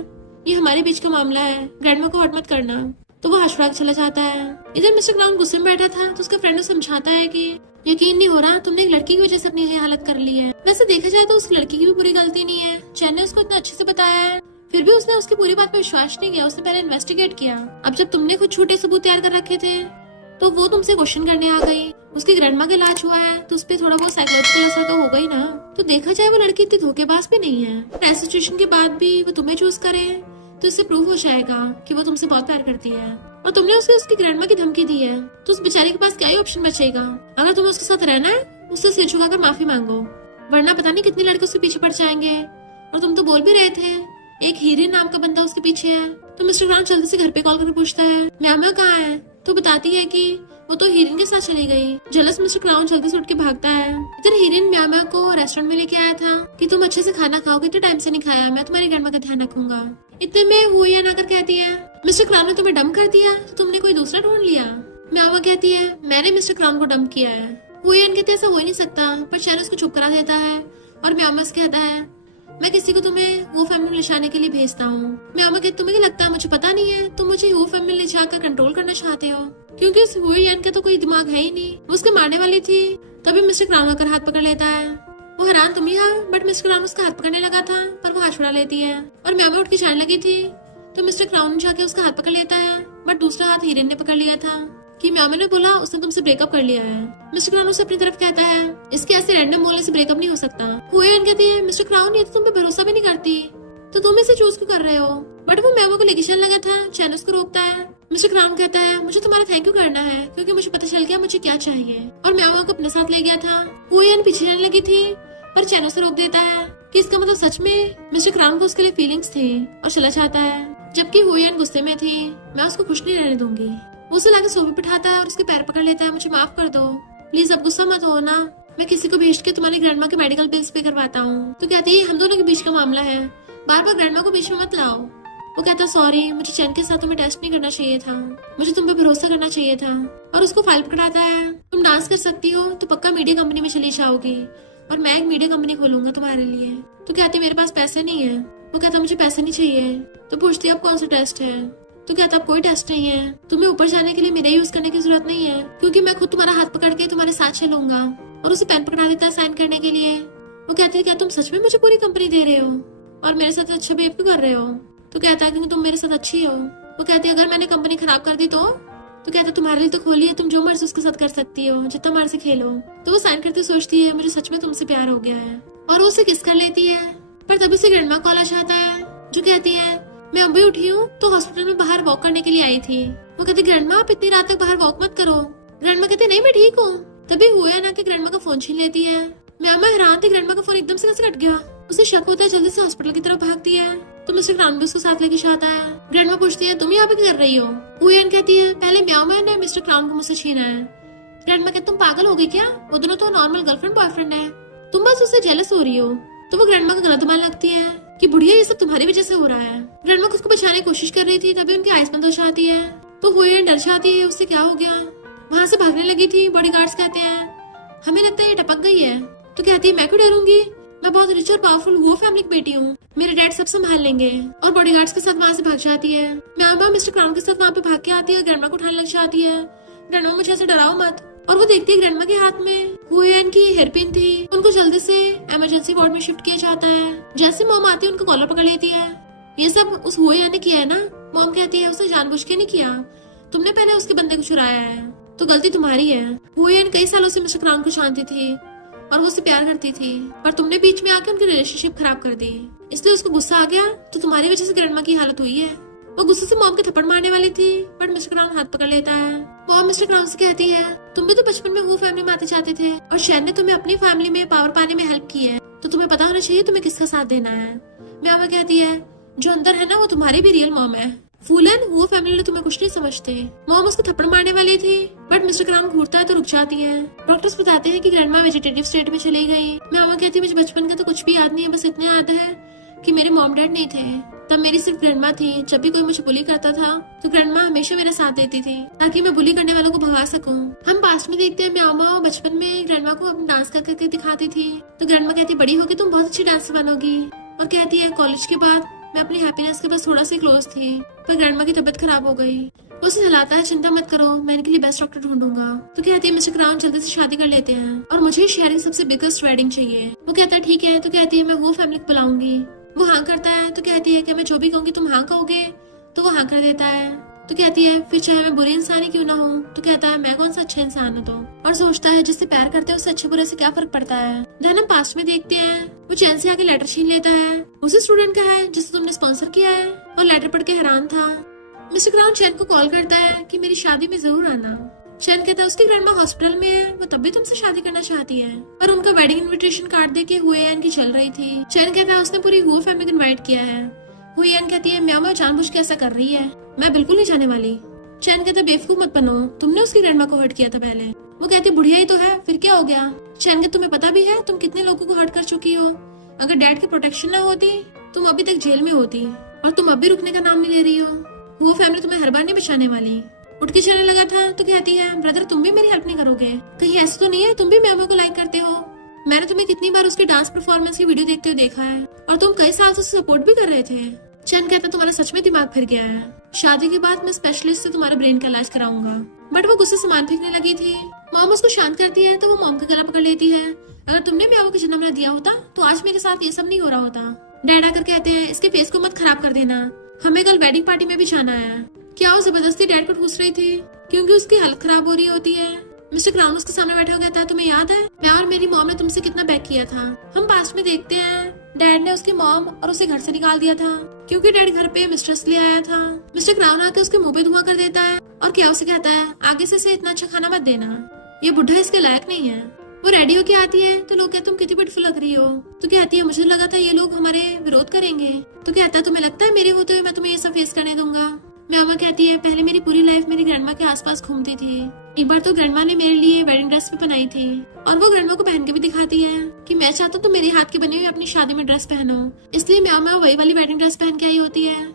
ये हमारे बीच का मामला है, ग्रैंडमा को हर्ट मत करना। तो वो हंस चला जाता है। इधर मिस्टर क्राउन गुस्से में बैठा था तो उसका फ्रेंड उसे समझाता है कि यकीन नहीं हो रहा तुमने एक लड़की की वजह से अपनी ये हालत कर ली है। वैसे देखा जाए तो उस लड़की की भी पूरी गलती नहीं है, चैन ने उसको इतना अच्छे से बताया है, फिर भी उसने उसकी पूरी बात पे विश्वास नहीं किया, उसने पहले इन्वेस्टिगेट किया। अब जब तुमने खुद झूठे सबूत तैयार कर रखे थे तो वो तुमसे क्वेश्चन करने आ गई। उसकी ग्रैंडमा का इलाज हुआ है तो उस पर थोड़ा बहुत साइकोलॉजिकल असर तो होगा ही ना। तो देखा जाए वो लड़की इतनी धोखेबाज भी नहीं है। ऐसी सिचुएशन के बाद भी वो तुम्हें चूज करे तो इससे प्रूव हो जाएगा कि वो तुमसे बहुत प्यार करती है। और तुमने उसकी ग्रैंडमा की धमकी दी है तो उस बेचारी के पास क्या ही ऑप्शन बचेगा। अगर तुम्हें उसके साथ रहना है उससे सिर झुकाकर माफी मांगो, वरना पता नहीं कितने लड़के उसके पीछे पड़ जाएंगे। और तुम तो बोल भी रहे थे एक हीरे नाम का बंदा उसके पीछे है। तो मिस्टर क्राउन जल्दी से घर पे कॉल करके पूछता है म्यामा कहाँ है। तो बताती है कि वो तो हीरेन के साथ चली गई। जलस मिस्टर क्राउन जल्दी से उठ के भागता है। इधर हीरेन म्यामा को रेस्टोरेंट में लेके आया था कि तुम अच्छे से खाना खाओगे, तो टाइम से नहीं खाया, मैं तुम्हारी ग्रैंडमा का ध्यान रखूंगा। इतने में हुईएन आकर कहती है मिस्टर क्राउन ने तुम्हें डंप कर दिया, तो तुमने कोई दूसरा ढूंढ लिया। म्यामा कहती है मैंने मिस्टर क्राउन को डंप किया है। हुईएन कहते ऐसा हो ही नहीं सकता, पर शहर उसको चुप करा देता है। और म्यामा से कहता है मैं किसी को तुम्हें वो फैमिली में लिजाने के लिए भेजता हूँ। म्यामा कहती तुम्हें क्या लगता है मुझे पता नहीं है, तुम मुझे वो फैमिली ले जाकर कंट्रोल करना चाहते हो, क्योंकि उस हुईएन का तो कोई दिमाग है ही नहीं। वो उसके मारने वाली थी। तभी मिस्टर क्राउन आकर हाथ पकड़ लेता है। वो हैरान तुम ही हो, बट मिस्टर क्राउन उसका हाथ पकड़ने लगा था पर वो हाथ छुड़ा लेती है। और म्यामा उठ के जाने लगी थी तो मिस्टर क्राउन जाके उसका हाथ पकड़ लेता है, बट दूसरा हाथ हीरेन ने पकड़ लिया था कि म्यामा ने बोला उसने तुमसे ब्रेकअप कर लिया है। मिस्टर क्राउन उसे अपनी तरफ कहता है इसके ऐसे रैंडम बोलने से ब्रेकअप नहीं हो सकता। हुईएन कहती है मिस्टर क्राउन ये तो तुम पे भरोसा भी नहीं करती, तो तुम इसे चूज क्यों कर रहे हो। बट वो म्यामा को लेके चलने लगा था। चैन उसको रोकता है। मिस्टर क्राउन कहता है मुझे तुम्हारा थैंक यू करना है क्योंकि मुझे पता चल गया मुझे क्या चाहिए। और म्यामा को अपने साथ ले गया था। हुईएन पीछे जाने लगी थी पर चैन उसे रोक देता है कि इसका मतलब सच में मिस्टर क्राउन को उसके लिए फीलिंग्स थी और चला जाता है। जबकि हुईएन गुस्से में थी। मैं उसको खुश नहीं रहने दूंगी। वो उसे लाके सोफे बिठाता है और उसके पैर पकड़ लेता है मुझे माफ कर दो, प्लीज अब गुस्सा मत हो ना, मैं किसी को भेज के तुम्हारी ग्रैंडमा के मेडिकल बिल्स पे करवाता हूँ। तो कहती है हम दोनों के बीच का मामला है, बार बार ग्रैंडमा को बीच में मत लाओ। वो कहता सॉरी मुझे चैन के साथ तुम्हें टेस्ट नहीं करना चाहिए था, मुझे तुम पे भरोसा करना चाहिए था। और उसको फाइल पकड़ाता है तुम डांस कर सकती हो तो पक्का मीडिया कंपनी में चली जाओगी और मैं एक मीडिया कंपनी खोलूंगा तुम्हारे लिए। तो कहती मेरे पास पैसे नहीं है। वो कहता मुझे पैसे नहीं चाहिए। तो पूछती अब कौन सा टेस्ट है। तो कहता अब कोई टेस्ट नहीं है, तुम्हें ऊपर जाने के लिए मेरा यूज करने की जरूरत नहीं है क्योंकि मैं खुद तुम्हारा हाथ पकड़ के तुम्हारे साथ चलूंगा। और उसे पेन पकड़ा देता है साइन करने के लिए। वो कहती है क्या तुम सच में मुझे पूरी कंपनी दे रहे हो और मेरे साथ अच्छा बिहेव क्यों कर रहे हो। तो कहता है क्योंकि तुम मेरे साथ अच्छी हो। वो कहती है अगर मैंने कंपनी खराब कर दी तो कहता तुम्हारे लिए तो खोली है, तुम जो मर्जी उसके साथ कर सकती हो, जितना मर्जी खेलो। तो वो साइन करते सोचती है मुझे सच में तुमसे प्यार हो गया है और वो उसे किस कर लेती है। पर तभी से ग्रैंडमा कॉल आ जाता है जो कहती है मैं अभी उठी हूँ तो हॉस्पिटल में बाहर वॉक करने के लिए आई थी। वो कहती ग्रैंडमा आप इतनी रात तक बाहर वॉक मत करो। ग्रैंडमा कहती नहीं मैं ठीक हूँ। तभी हुआ ना कि ग्रैंडमा का फोन छीन लेती है। म्यामा हैरान थी ग्रैंडमा का फोन एकदम से कैसे कट गया। उसे शक होता है, जल्दी से हॉस्पिटल की तरफ भागती है तो मिस्टर क्राउन भी उसके साथ लेके जाता है। ग्रैंडमा पूछती है तुम यहाँ पे क्या कर रही हो। हुईएन कहती है पहले म्यामा ने मिस्टर क्राउन को मुझसे छीना है। ग्रैंडमा कहती तुम पागल हो गई क्या, वो दोनों तो नॉर्मल गर्लफ्रेंड बॉयफ्रेंड है, तुम बस उससे जेलस हो रही हो। तो वो ग्रैंडमा का गलत मान लगती है कि बुढ़िया ये सब तुम्हारी वजह से हो रहा है। ग्रैंडमा उसको बचाने की कोशिश कर रही थी तभी उनकी आइस बंद हो जाती है। तो हुईएन डर जाती है उससे क्या हो गया, वहाँ से भागने लगी थी। बॉडीगार्ड्स कहते हैं हमें लगता है ये टपक गई है। तो कहती है मैं क्यों डरूंगी, मैं बहुत रिच और पावरफुल वो फैमिली की बेटी हूँ, मेरे डैड सब संभाल लेंगे। और बॉडीगार्ड्स के साथ वहाँ से भाग जाती है। म्यामा मिस्टर क्राउन के साथ वहाँ पे भाग के आती है और ग्रैंडमा को उठाने लग जाती है। ग्रैंडमा मुझे ऐसे डराओ मत। और वो देखती है ग्रैंडमा के हाथ में हुईएन की हेयरपिन थी। उनको जल्दी से इमरजेंसी वार्ड में शिफ्ट किया जाता है। जैसे मॉम आती है उनको कॉलर पकड़ लेती है। ये सब उस हुईएन ने किया है ना। मॉम कहती है उसने जानबूझ के नहीं किया, तुमने पहले उसके बंदे को चुराया है तो गलती तुम्हारी है। हुईएन कई सालों से मिस्टर क्राउन को जानती थी और वो उससे प्यार करती थी, पर तुमने बीच में आके उनकी रिलेशनशिप खराब कर दी, इसलिए उसको गुस्सा आ गया तो तुम्हारी वजह से ग्रैंडमा की हालत हुई है। वो गुस्से से मॉम के थप्पड़ मारने वाली थी बट मिस्टर क्राउन हाथ पकड़ लेता है। मॉम मिस्टर क्राउन से कहती है तुम भी तो बचपन में वो फैमिली में आते जाते थे और शैन ने तुम्हें अपनी फैमिली में पावर पाने में हेल्प की है, तो तुम्हें पता होना चाहिए तुम्हें किसका साथ देना है। म्यामा कहती है जो अंदर है ना वो तुम्हारी भी रियल मॉम है, फूलन वो फैमिली तुम्हें कुछ नहीं समझते। मॉम उसको थप्पड़ मारने वाली थी बट मिस्टर क्राउन घूरता है तो रुक जाती है। डॉक्टर्स बताते हैं कि ग्रैंडमा वेजिटेटिव स्टेट में चली गई। म्यामा कहती है मुझे बचपन का तो कुछ भी याद नहीं है, बस इतना याद है कि मेरे मॉम डैड नहीं थे, तब मेरी सिर्फ ग्रैंडमा थी। जब भी कोई मुझे बुली करता था तो ग्रैंडमा हमेशा मेरा साथ देती थी ताकि मैं बुली करने वालों को भगा सकूं। हम पास्ट में देखते हैं म्यामा बचपन में ग्रैंडमा को डांस कर करके दिखाती थी तो ग्रैंडमा कहती बड़ी होगी तुम बहुत अच्छी डांसर बनोगी। और कहती है कॉलेज के बाद मैं अपनी हैप्पीनेस के पास थोड़ा सा क्लोज थी पर ग्रैंडमा की तबीयत खराब हो गई। वो उसे हिलाता है चिंता मत करो मैं इनके लिए बेस्ट डॉक्टर ढूंढूंगा। तो कहती है मिस्टर क्राउन जल्दी से शादी कर लेते हैं और मुझे शेयरिंग सबसे बिगेस्ट वेडिंग चाहिए। वो कहता है ठीक है। तो कहती है मैं वो फैमिली को बुलाऊंगी। वो हाँ करता है तो कहती है कि मैं जो भी कहूंगी तुम हाँ कहोगे, तो वो हाँ कर देता है। तो कहती है फिर चाहे मैं बुरी इंसान ही क्यों ना हूँ। तो कहता है मैं कौन सा अच्छा इंसान हूँ तो। और सोचता है जिससे प्यार करते हैं उससे अच्छे बुरे से क्या फर्क पड़ता है। देन हम पास्ट में देखते हैं वो चैन से आके लेटर छीन लेता है। उसी स्टूडेंट का है जिसे तुमने स्पॉन्सर किया है और लेटर पढ़ के हैरान था। मिस्टर क्राउन चैन को कॉल करता है कि मेरी शादी में जरूर आना। चैन कहता है उसकी ग्रैंडमा हॉस्पिटल में है, वो तब भी तुमसे शादी करना चाहती है। पर उनका वेडिंग इनविटेशन कार्ड देके हुएन की चल रही थी। चैन कहता है उसने पूरी हुए फैमिली को इनवाइट किया है। हुएन कहती है म्याओ जानबूझ के ऐसा कर रही है, मैं बिल्कुल नहीं जाने वाली। चैन कहता है बेवकूफ मत बनो, तुमने उसकी ग्रैंडमा को हर्ट किया था पहले। वो कहती बुढ़िया ही तो है, फिर क्या हो गया। चैन कहता तुम्हें पता भी है तुम कितने लोगों को हर्ट कर चुकी हो। अगर डैड की प्रोटेक्शन ना होती तुम अभी तक जेल में होती, और तुम अभी रुकने का नाम नहीं ले रही हो। वो फैमिली तुम्हें हर बार नहीं बचाने वाली। उठ के चलने लगा था तो कहती है ब्रदर तुम भी मेरी हेल्प नहीं करोगे, कहीं ऐसा तो नहीं है तुम भी म्याओ को लाइक करते हो। मैंने तुम्हें कितनी बार उसके डांस परफॉर्मेंस की वीडियो देखते हुए देखा है, और तुम कई साल से उसे सपोर्ट भी कर रहे थे। चैन कहता तुम्हारा सच में दिमाग फिर गया है, शादी के बाद मैं स्पेशलिस्ट से तुम्हारे ब्रेन का इलाज कराऊंगा। बट वो गुस्से सामान फेंकने लगी थी। मॉम उसको शांत करती है तो वो मॉम का गला पकड़ लेती है। अगर तुमने म्याओ को जन्म ना दिया होता तो आज मेरे साथ ये सब नहीं हो रहा होता। डैड आकर कहते हैं इसके फेस को मत खराब कर देना, हमें कल वेडिंग पार्टी में भी जाना है। क्या वो जबरदस्ती डैड को ठूस रही थी क्योंकि उसकी हालत खराब हो रही होती है। मिस्टर क्राउन उसके सामने बैठा हो गया था। तुम्हें याद है मैं और मेरी मॉम ने तुमसे कितना बैक किया था। हम पास्ट में देखते हैं डैड ने उसकी मॉम और उसे घर से निकाल दिया था क्योंकि डैड घर पे मिस्ट्रेस ले आया था। मिस्टर क्राउन आके उसके मुंह पे धुआं कर देता है और क्या उसे कहता है आगे से इतना अच्छा खाना मत देना, ये बुढ़ा इसके लायक नहीं है। वो रेडी होके आती है तो लोग कहते तुम कितनी ब्यूटीफुल लग रही हो। तो कहती है मुझे लगा था ये लोग हमारे विरोध करेंगे। तो कहता है तुम्हें लगता है मेरे होते हुए मैं तुम्हें ये सब फेस करने दूंगा। म्यामा कहती है पहले मेरी पूरी लाइफ मेरी ग्रैंडमा के आसपास घूमती थी। एक बार तो ग्रैंडमा ने मेरे लिए वेडिंग ड्रेस भी बनाई थी और वो ग्रैंडमा को पहन के भी दिखाती है कि मैं चाहता हूँ तुम मेरे हाथ की बनी हुई अपनी शादी में ड्रेस पहनो। इसलिए म्यामा वही वाली वेडिंग ड्रेस पहन के आई होती है।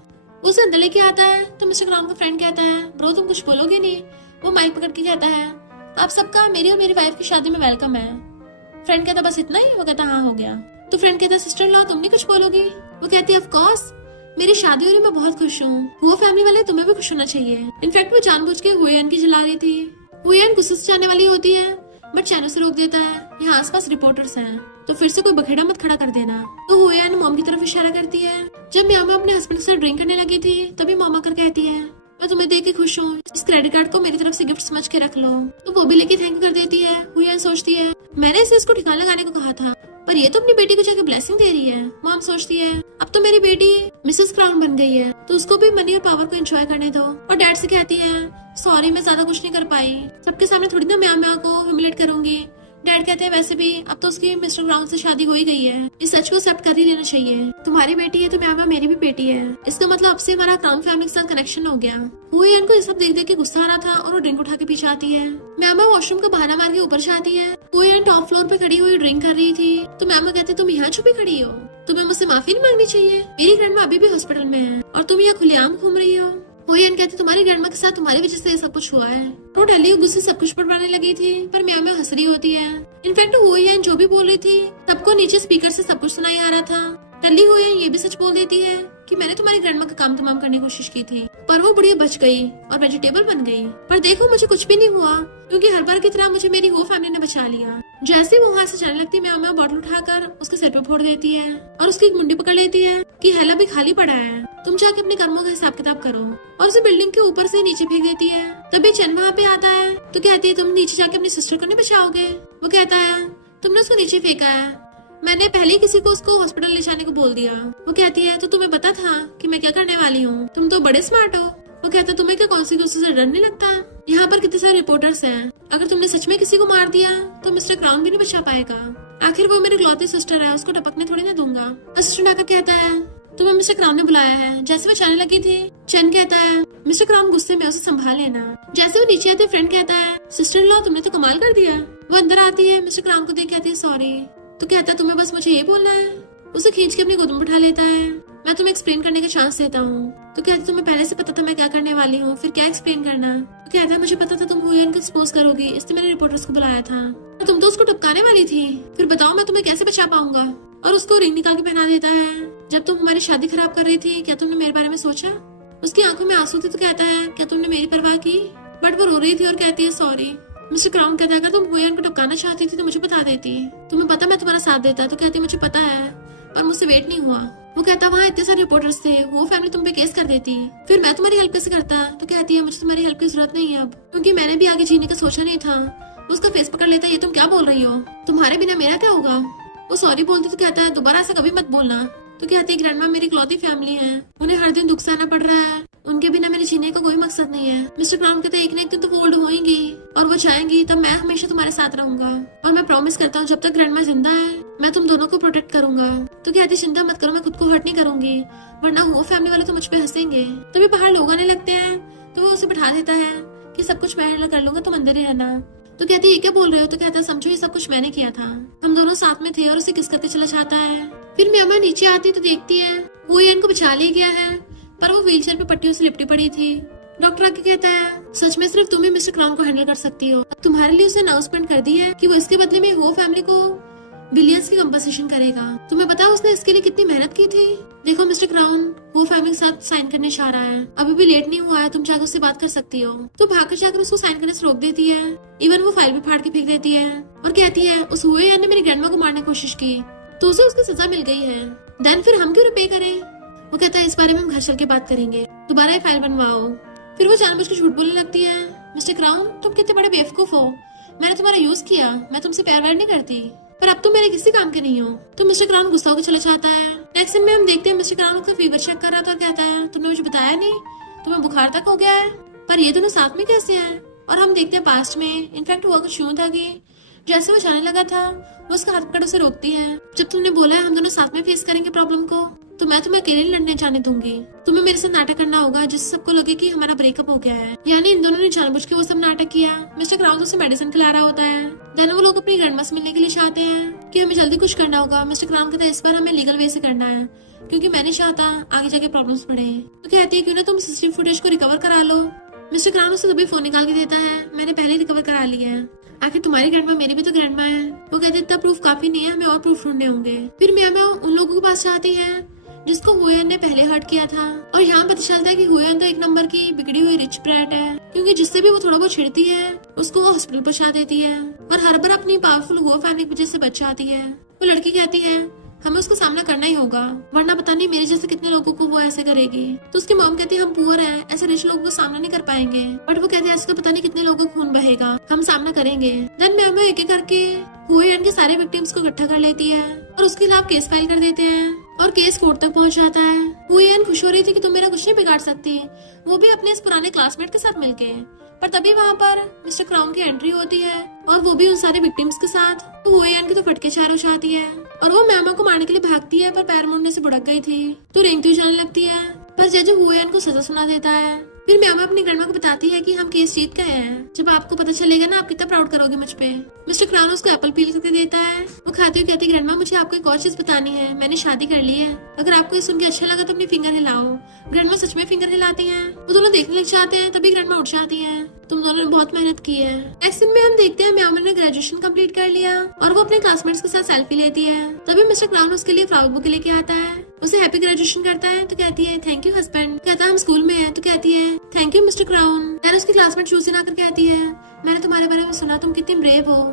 उसे अंदर लेके आता है तो मिस्टर क्राउन का फ्रेंड कहता है ब्रो तुम कुछ बोलोगे नहीं। वो माइक पकड़ के कहता है आप सबका मेरी और मेरी वाइफ की शादी में वेलकम है। फ्रेंड कहता बस इतना ही। वो कहता हाँ हो गया। तो फ्रेंड कहता सिस्टर लॉ तुम नहीं कुछ बोलोगी। वो कहती है ऑफ कोर्स मेरी शादी हो रही मैं बहुत खुश हूँ। वो फैमिली वाले तुम्हें भी खुश होना चाहिए। इनफैक्ट वो जानबूझ के हुएन की जला रही थी। हुएन गुस्से से जाने वाली होती है बट चैनो से रोक देता है यहाँ आसपास रिपोर्टर्स हैं तो फिर से कोई बखेड़ा मत खड़ा कर देना। तो हुएन मॉम की तरफ इशारा करती है। जब म्यामा अपने हस्बैंड के साथ ड्रिंक करने लगी थी तभी मॉम आकर कहती है मैं तुम्हें देख के खुश हूँ, इस क्रेडिट कार्ड को मेरी तरफ से गिफ्ट समझ के रख लो। तो वो भी लेके थैंक यू कर देती है। हुएन सोचती है मैंने इसे इसको ठिकाना लगाने को कहा था पर ये तो अपनी बेटी को जाके ब्लेसिंग दे रही है। मॉम सोचती है अब तो मेरी बेटी मिसेस क्राउन बन गई है तो उसको भी मनी और पावर को एंजॉय करने दो। और डैड से कहती है सॉरी मैं ज्यादा कुछ नहीं कर पाई, सबके सामने थोड़ी ना म्याओ को ह्यूमिलेट करूंगी। डैड कहते हैं वैसे भी अब तो उसकी मिस्टर क्राउन से शादी हो ही गई है, इस सच को एक्सेप्ट कर ही लेना चाहिए। तुम्हारी बेटी है तो म्याओ मेरी भी बेटी है, इसका मतलब अब से हमारा क्राउन फैमिली के साथ कनेक्शन हो गया। वो इनको ये सब देख देख के गुस्सा आ रहा था और वो ड्रिंक उठा के पीछे आती है। म्यामा वॉशरूम का बहाना मार के ऊपर जाती है। वो टॉप फ्लोर पे खड़ी हुई ड्रिंक कर रही थी तो म्यामा कहते तुम यहाँ छुपी खड़ी हो, तुम्हें मुझसे माफी नहीं मांगनी चाहिए, मेरी ग्रैंडमा अभी भी हॉस्पिटल में है और तुम यहाँ खुलेआम घूम रही हो। हुएन कहती तुम्हारी ग्रैंडमा के साथ तुम्हारी वजह से ये सब कुछ हुआ है। तो डेली गुस्से सब कुछ पढ़वाने लगी थी पर म्यामा हंस रही होती है। इनफैक्ट हुएन जो भी बोल रही थी सबको नीचे स्पीकर से सब कुछ सुनाई आ रहा था। टल्ली हुएन ये भी सच बोल देती है कि मैंने तुम्हारी ग्रैंडमा का काम तमाम करने की कोशिश की थी पर वो बुढ़िया बच गई और वेजिटेबल बन गई। पर देखो मुझे कुछ भी नहीं हुआ क्योंकि हर बार की तरह मुझे मेरी वो फैमिली ने बचा लिया। जैसे वो वहाँ से जाने लगती है म्याओ बॉटल उठाकर उसके सिर पे फोड़ देती है और उसकी एक मुंडी पकड़ लेती है कि हेला भी खाली पड़ा है, तुम जाके अपने कर्मों का हिसाब किताब करो, और उसे बिल्डिंग के ऊपर से नीचे फेंक देती है। तभी चैन वहाँ पे आता है तो कहती है तुम नीचे जाके अपनी सिस्टर को नहीं बचाओगे। वो कहता है तुमने उसको नीचे फेंका है, मैंने पहले ही किसी को उसको हॉस्पिटल ले जाने को बोल दिया। वो कहती है तो तुम्हें पता था कि मैं क्या करने वाली हूँ, तुम तो बड़े स्मार्ट हो। वो कहता तुम्हें क्या कॉन्सिक्वेंसेस से डर नहीं लगता, यहाँ पर कितने सारे रिपोर्टर्स हैं, अगर तुमने सच में किसी को मार दिया तो मिस्टर क्राउन भी नहीं बचा पाएगा, आखिर वो मेरी इकलौती सिस्टर है, उसको टपकने थोड़ी ना दूंगा। असिस्टेंट आकर कहता है तुम्हें मिस्टर क्राउन ने बुलाया है। जैसे वो जाने लगी थी चैन कहता है मिस्टर क्राउन गुस्से में, उसे संभाल लेना। जैसे वो नीचे आते फ्रेंड कहता है सिस्टर लॉ तुमने तो कमाल कर दिया। वो अंदर आती है मिस्टर क्राउन को देख कहती है सॉरी। तो कहता है तुम्हें बस मुझे ये बोलना है। उसे खींच के अपनी गोद में बिठा लेता है। मैं तुम्हें एक्सप्लेन करने का चांस देता हूँ। तो कहता है तुम्हें पहले से पता था मैं क्या करने वाली हूँ, फिर क्या एक्सप्लेन करना। तो कहता है मुझे पता था तुम हुएन को एक्सपोज करोगी, इसलिए मैंने रिपोर्टर्स को बुलाया था। तो तुम तो उसको टपकाने वाली थी, फिर बताओ मैं तुम्हें कैसे बचा पाऊंगा। और उसको रिंग निकाल के पहना देता है। जब तुम हमारी शादी खराब कर रही थी क्या तुमने मेरे बारे में सोचा। उसकी आंखों में आंसू थे तो कहता है क्या तुमने मेरी परवाह की। बट वो रो रही थी और कहती है सॉरी। मिस्टर क्राउन कहता है अगर तुम हुएन को टपकाना चाहती थी तो मुझे बता देती, तुम्हें पता मैं तुम्हारा साथ देता। तो कहती मुझे पता है पर मुझसे वेट नहीं हुआ। वो कहता वहाँ इतने सारे रिपोर्टर्स थे, वो फैमिली तुम पे केस कर देती, फिर मैं तुम्हारी हेल्प कैसे करता। तो कहती है मुझे तुम्हारी हेल्प की जरूरत नहीं है अब, क्योंकि मैंने भी आगे जीने का सोचा नहीं था। वो उसका फेस पकड़ लेता है, ये तुम क्या बोल रही हो, तुम्हारे बिना मेरा क्या होगा। वो सॉरी बोलती तो कहता है दोबारा ऐसा कभी मत बोलना। तो कहती है ग्रैंडमा मेरी इकलौती फैमिली है, उन्हें हर दिन दुख सहना पड़ रहा है, उनके बिना मेरे जीने का कोई मकसद नहीं है। मिस्टर क्राउन कहते हैं एक न एक दिन तो वो ओल्ड होंगी और वो जाएंगी, तब मैं हमेशा तुम्हारे साथ रहूंगा और मैं प्रॉमिस करता हूँ जब तक ग्रैंडमा जिंदा है मैं तुम दोनों को प्रोटेक्ट करूंगा। तो कहती चिंता मत करो, मैं खुद को हर्ट नहीं करूंगी, वरना वो फैमिली वाले तो मुझ पे हंसेंगे। तभी बाहर लोग आने लगते हैं तो वो उसे बिठा देता है कि सब कुछ मैं हैंडल कर लूंगा, तुम अंदर ही रहना। तो कहती है ये क्या बोल रहे हो। तो कहता है समझो ये सब कुछ मैंने किया था, हम दोनों साथ में थे और उसे किस करके चला जाता है। फिर म्यामा नीचे आती तो देखती है वो इनको बचा लिया गया है, पर वो व्हीलचेयर पे पट्टियों से लिपटी पड़ी थी। डॉक्टर आके कहता है सच में सिर्फ तुम ही मिस्टर क्राउन को हैंडल कर सकती हो, अब तुम्हारे लिए उसने अनाउंसमेंट कर दी है कि वो इसके बदले में हो फैमिली को बिलियंस की कंपनसेशन करेगा। तुम्हें पता है उसने इसके लिए कितनी मेहनत की थी। देखो मिस्टर क्राउन वो फैमिली के साथ साइन करने जा रहा है, अभी भी लेट नहीं हुआ है, तुम जाकर उससे बात कर सकती हो। तो भागकर जाकर उसको साइन करने से रोक देती है, इवन वो फाइल भी फाड़ के फेंक देती है और कहती है उस हुए यार ने मेरी ग्रैंडमा को मारने की कोशिश की तो उसे उसकी सजा मिल गई है, देन फिर हम क्यों रिपे करें। वो कहता है इस बारे में हम घर चल के बात करेंगे, दोबारा ये फाइल बनवाओ। फिर वो जानबूझकर झूठ बोलने लगती है मिस्टर क्राउन तुम कितने बड़े बेवकूफ हो, मैंने तुम्हारा यूज किया, मैं तुमसे प्यार व्यार नहीं करती, पर अब तुम मेरे किसी काम के नहीं हो। तो मिस्टर क्राउन गुस्सा होकर चले जाता है। नेक्स्ट सीन में हम देखते हैं मिस्टर क्राउन का फीवर चेक कर रहा था और कहता है तुमने मुझे बताया नहीं, तुम्हें बुखार तक हो गया है, पर ये दोनों साथ में कैसे हैं। और हम देखते हैं पास्ट में इनफैक्ट हुआ कुछ यूं था कि जैसे वो जाने लगा था वो उसका हाथ पकड़ उसे रोकती है, जब तुमने बोला है हम दोनों साथ में फेस करेंगे प्रॉब्लम को तो मैं तुम्हें अकेले नहीं लड़ने जाने दूंगी, तुम्हें मेरे साथ नाटक करना होगा जिससे सबको लगे कि हमारा ब्रेकअप हो गया है। यानी इन दोनों ने जानबूझ के वो सब नाटक किया। मिस्टर क्राउन उसे मेडिसिन खिला रहा होता है, देन वो लोग अपनी ग्रैंडमा से मिलने के लिए चाहते हैं कि हमें जल्दी कुछ करना होगा। मिस्टर क्राउन कहता है इस बार हमें लीगल वे से करना है क्योंकि मैं नहीं चाहता आगे जाके प्रॉब्लम्स बढ़े। तो कहती है क्यों ना तुम सीसीटीवी फुटेज को रिकवर करा लो। मिस्टर क्राउन उसे तभी फोन निकाल के देता है, मैंने पहले रिकवर करा लिया है, आखिर तुम्हारी ग्रैंडमा मेरी भी तो ग्रैंडमा है। वो कहते इतना प्रूफ काफी नहीं है, हमें और प्रूफ ढूंढने होंगे। फिर म्यामा उन लोगों के पास जाती है जिसको हुएन ने पहले हर्ट किया था और यहाँ पता चलता है कि हुएन तो एक नंबर की बिगड़ी हुई रिच ब्रैट है, क्योंकि जिससे भी वो थोड़ा बहुत छिड़ती है उसको वो हॉस्पिटल पहुंचा देती है और हर बार अपनी पावरफुल हुआ फैमिली की वजह से बच जाती है। वो लड़की कहती है हमें उसका सामना करना ही होगा, वरना पता नहीं मेरे जैसे कितने लोगों को वो ऐसे करेगी। तो उसकी मॉम कहती है हम पुअर हैं, ऐसे रिच लोगों का सामना नहीं कर पाएंगे, बट वो कहते हैं ऐसे तो पता नहीं कितने लोगों का खून बहेगा, हम सामना करेंगे। देन मैम एक एक करके हुएन के सारे विक्टिम्स को इकट्ठा कर लेती है और उसके खिलाफ केस फाइल कर देते हैं और केस कोर्ट तक पहुंच जाता है। हुएन खुश हो रही थी कि तुम मेरा कुछ नहीं बिगाड़ सकती, वो भी अपने इस पुराने क्लासमेट के साथ मिलके, पर तभी वहाँ पर मिस्टर क्राउन की एंट्री होती है और वो भी उन सारे विक्टिम्स के साथ। तो हुएन की तो फटके चार हो जाती है और वो मैमा को मारने के लिए भागती है, पर पैर मुड़ने से भुड़क गई थी तो रेंगती जाने लगती है, पर जज हुएन को सजा सुना देता है। फिर म्यामा अपनी ग्रैंडमा को बताती है कि हम केस जीत गए हैं, जब आपको पता चलेगा ना आप कितना प्राउड करोगे मुझ पे। मिस्टर क्राउन उसको एप्पल पील करके देता है, वो खाती हुई कहती है ग्रैंडमा मुझे आपको एक और चीज बतानी है, मैंने शादी कर ली है, अगर आपको ये सुन के अच्छा लगा तो अपनी फिंगर हिलाओ। ग्रैंडमा सच में फिंगर हिलाती है, वो दोनों देखने लग जाते हैं, तभी ग्रैंडमा उठ जाती है, तुम दोनों ने बहुत मेहनत की है। एक्शन में हम देखते हैं म्यामा ने ग्रेजुएशन कंप्लीट कर लिया और वो अपने क्लासमेट्स के साथ सेल्फी लेती है, तभी मिस्टर क्राउन उसके लिए फ्लावर बुके लेके आता है, उसे हैप्पी ग्रेजुएशन करता है। तो कहती है थैंक यू हस्बैंड, कहता है हम स्कूल में हैं, तो कहती है thank you mister Crown. Then उसकी क्लासमेट शूजिन आकर कहती है मैंने तुम्हारे बारे में सुना, तुम कितनी ब्रेव हो,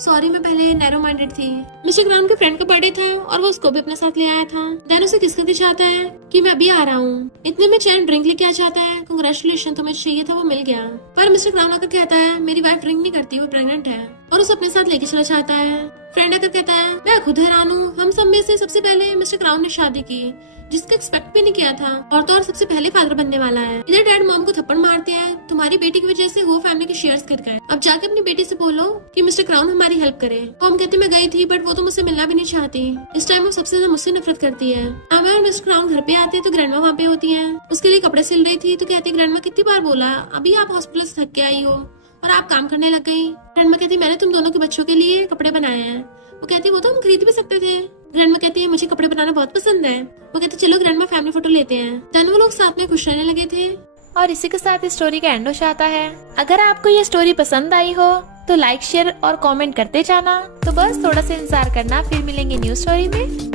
सॉरी मैं पहले नैरो माइंडेड थी। मिस्टर क्राउन के फ्रेंड का बर्थडे था और वो उसको भी अपने साथ ले आया था। देन उसे किस करके चाहता है कि मैं अभी आ रहा हूँ, इतने में चैन ड्रिंक लेके आ जाता है, कांग्रेचुलेशन तुम्हें चाहिए था वो मिल गया। पर मिस्टर क्राउन आकर कहता है मेरी वाइफ ड्रिंक नहीं करती, वो प्रेग्नेंट है, और उसे अपने साथ लेके चला जाता है। फ्रेंड आकर कहता है मैं खुद हैरान हूँ, हम सब में से सबसे पहले मिस्टर क्राउन ने शादी की, जिसका एक्सपेक्ट भी नहीं किया था, और तो और सबसे पहले फादर बनने वाला है। इधर डैड मॉम को थप्पड़ मारते हैं, तुम्हारी बेटी की वजह से वो फैमिली के शेयर्स गिर गए, अब जाके अपनी बेटी से बोलो कि मिस्टर क्राउन हमारी हेल्प करे। मॉम कहती मैं गई थी बट वो तो मुझसे मिलना भी नहीं चाहती, इस टाइम वो सबसे ज्यादा मुझसे नफरत करती है। अब और मिस्टर क्राउन घर पे आते हैं तो ग्रैंडमा वहाँ पे होती है, उसके लिए कपड़े सिल रही थी, तो कहती है ग्रैंडमा कितनी बार बोला अभी आप हॉस्पिटल से थक के आई हो और आप काम करने लग गई। ग्रैंडमा कहती मैंने तुम दोनों के बच्चों के लिए कपड़े बनाए हैं, वो कहती वो तो हम खरीद भी सकते थे। ग्रैंडमा कहती है मुझे कपड़े बनाना बहुत पसंद है, वो कहते चलो ग्रैंडमा फैमिली फोटो लेते हैं। देन वो लोग साथ में खुश रहने लगे थे और इसी के साथ इस स्टोरी का एंड हो जाता है। अगर आपको ये स्टोरी पसंद आई हो तो लाइक शेयर और कमेंट करते जाना। तो बस थोड़ा सा इंतजार करना, फिर मिलेंगे न्यू स्टोरी में।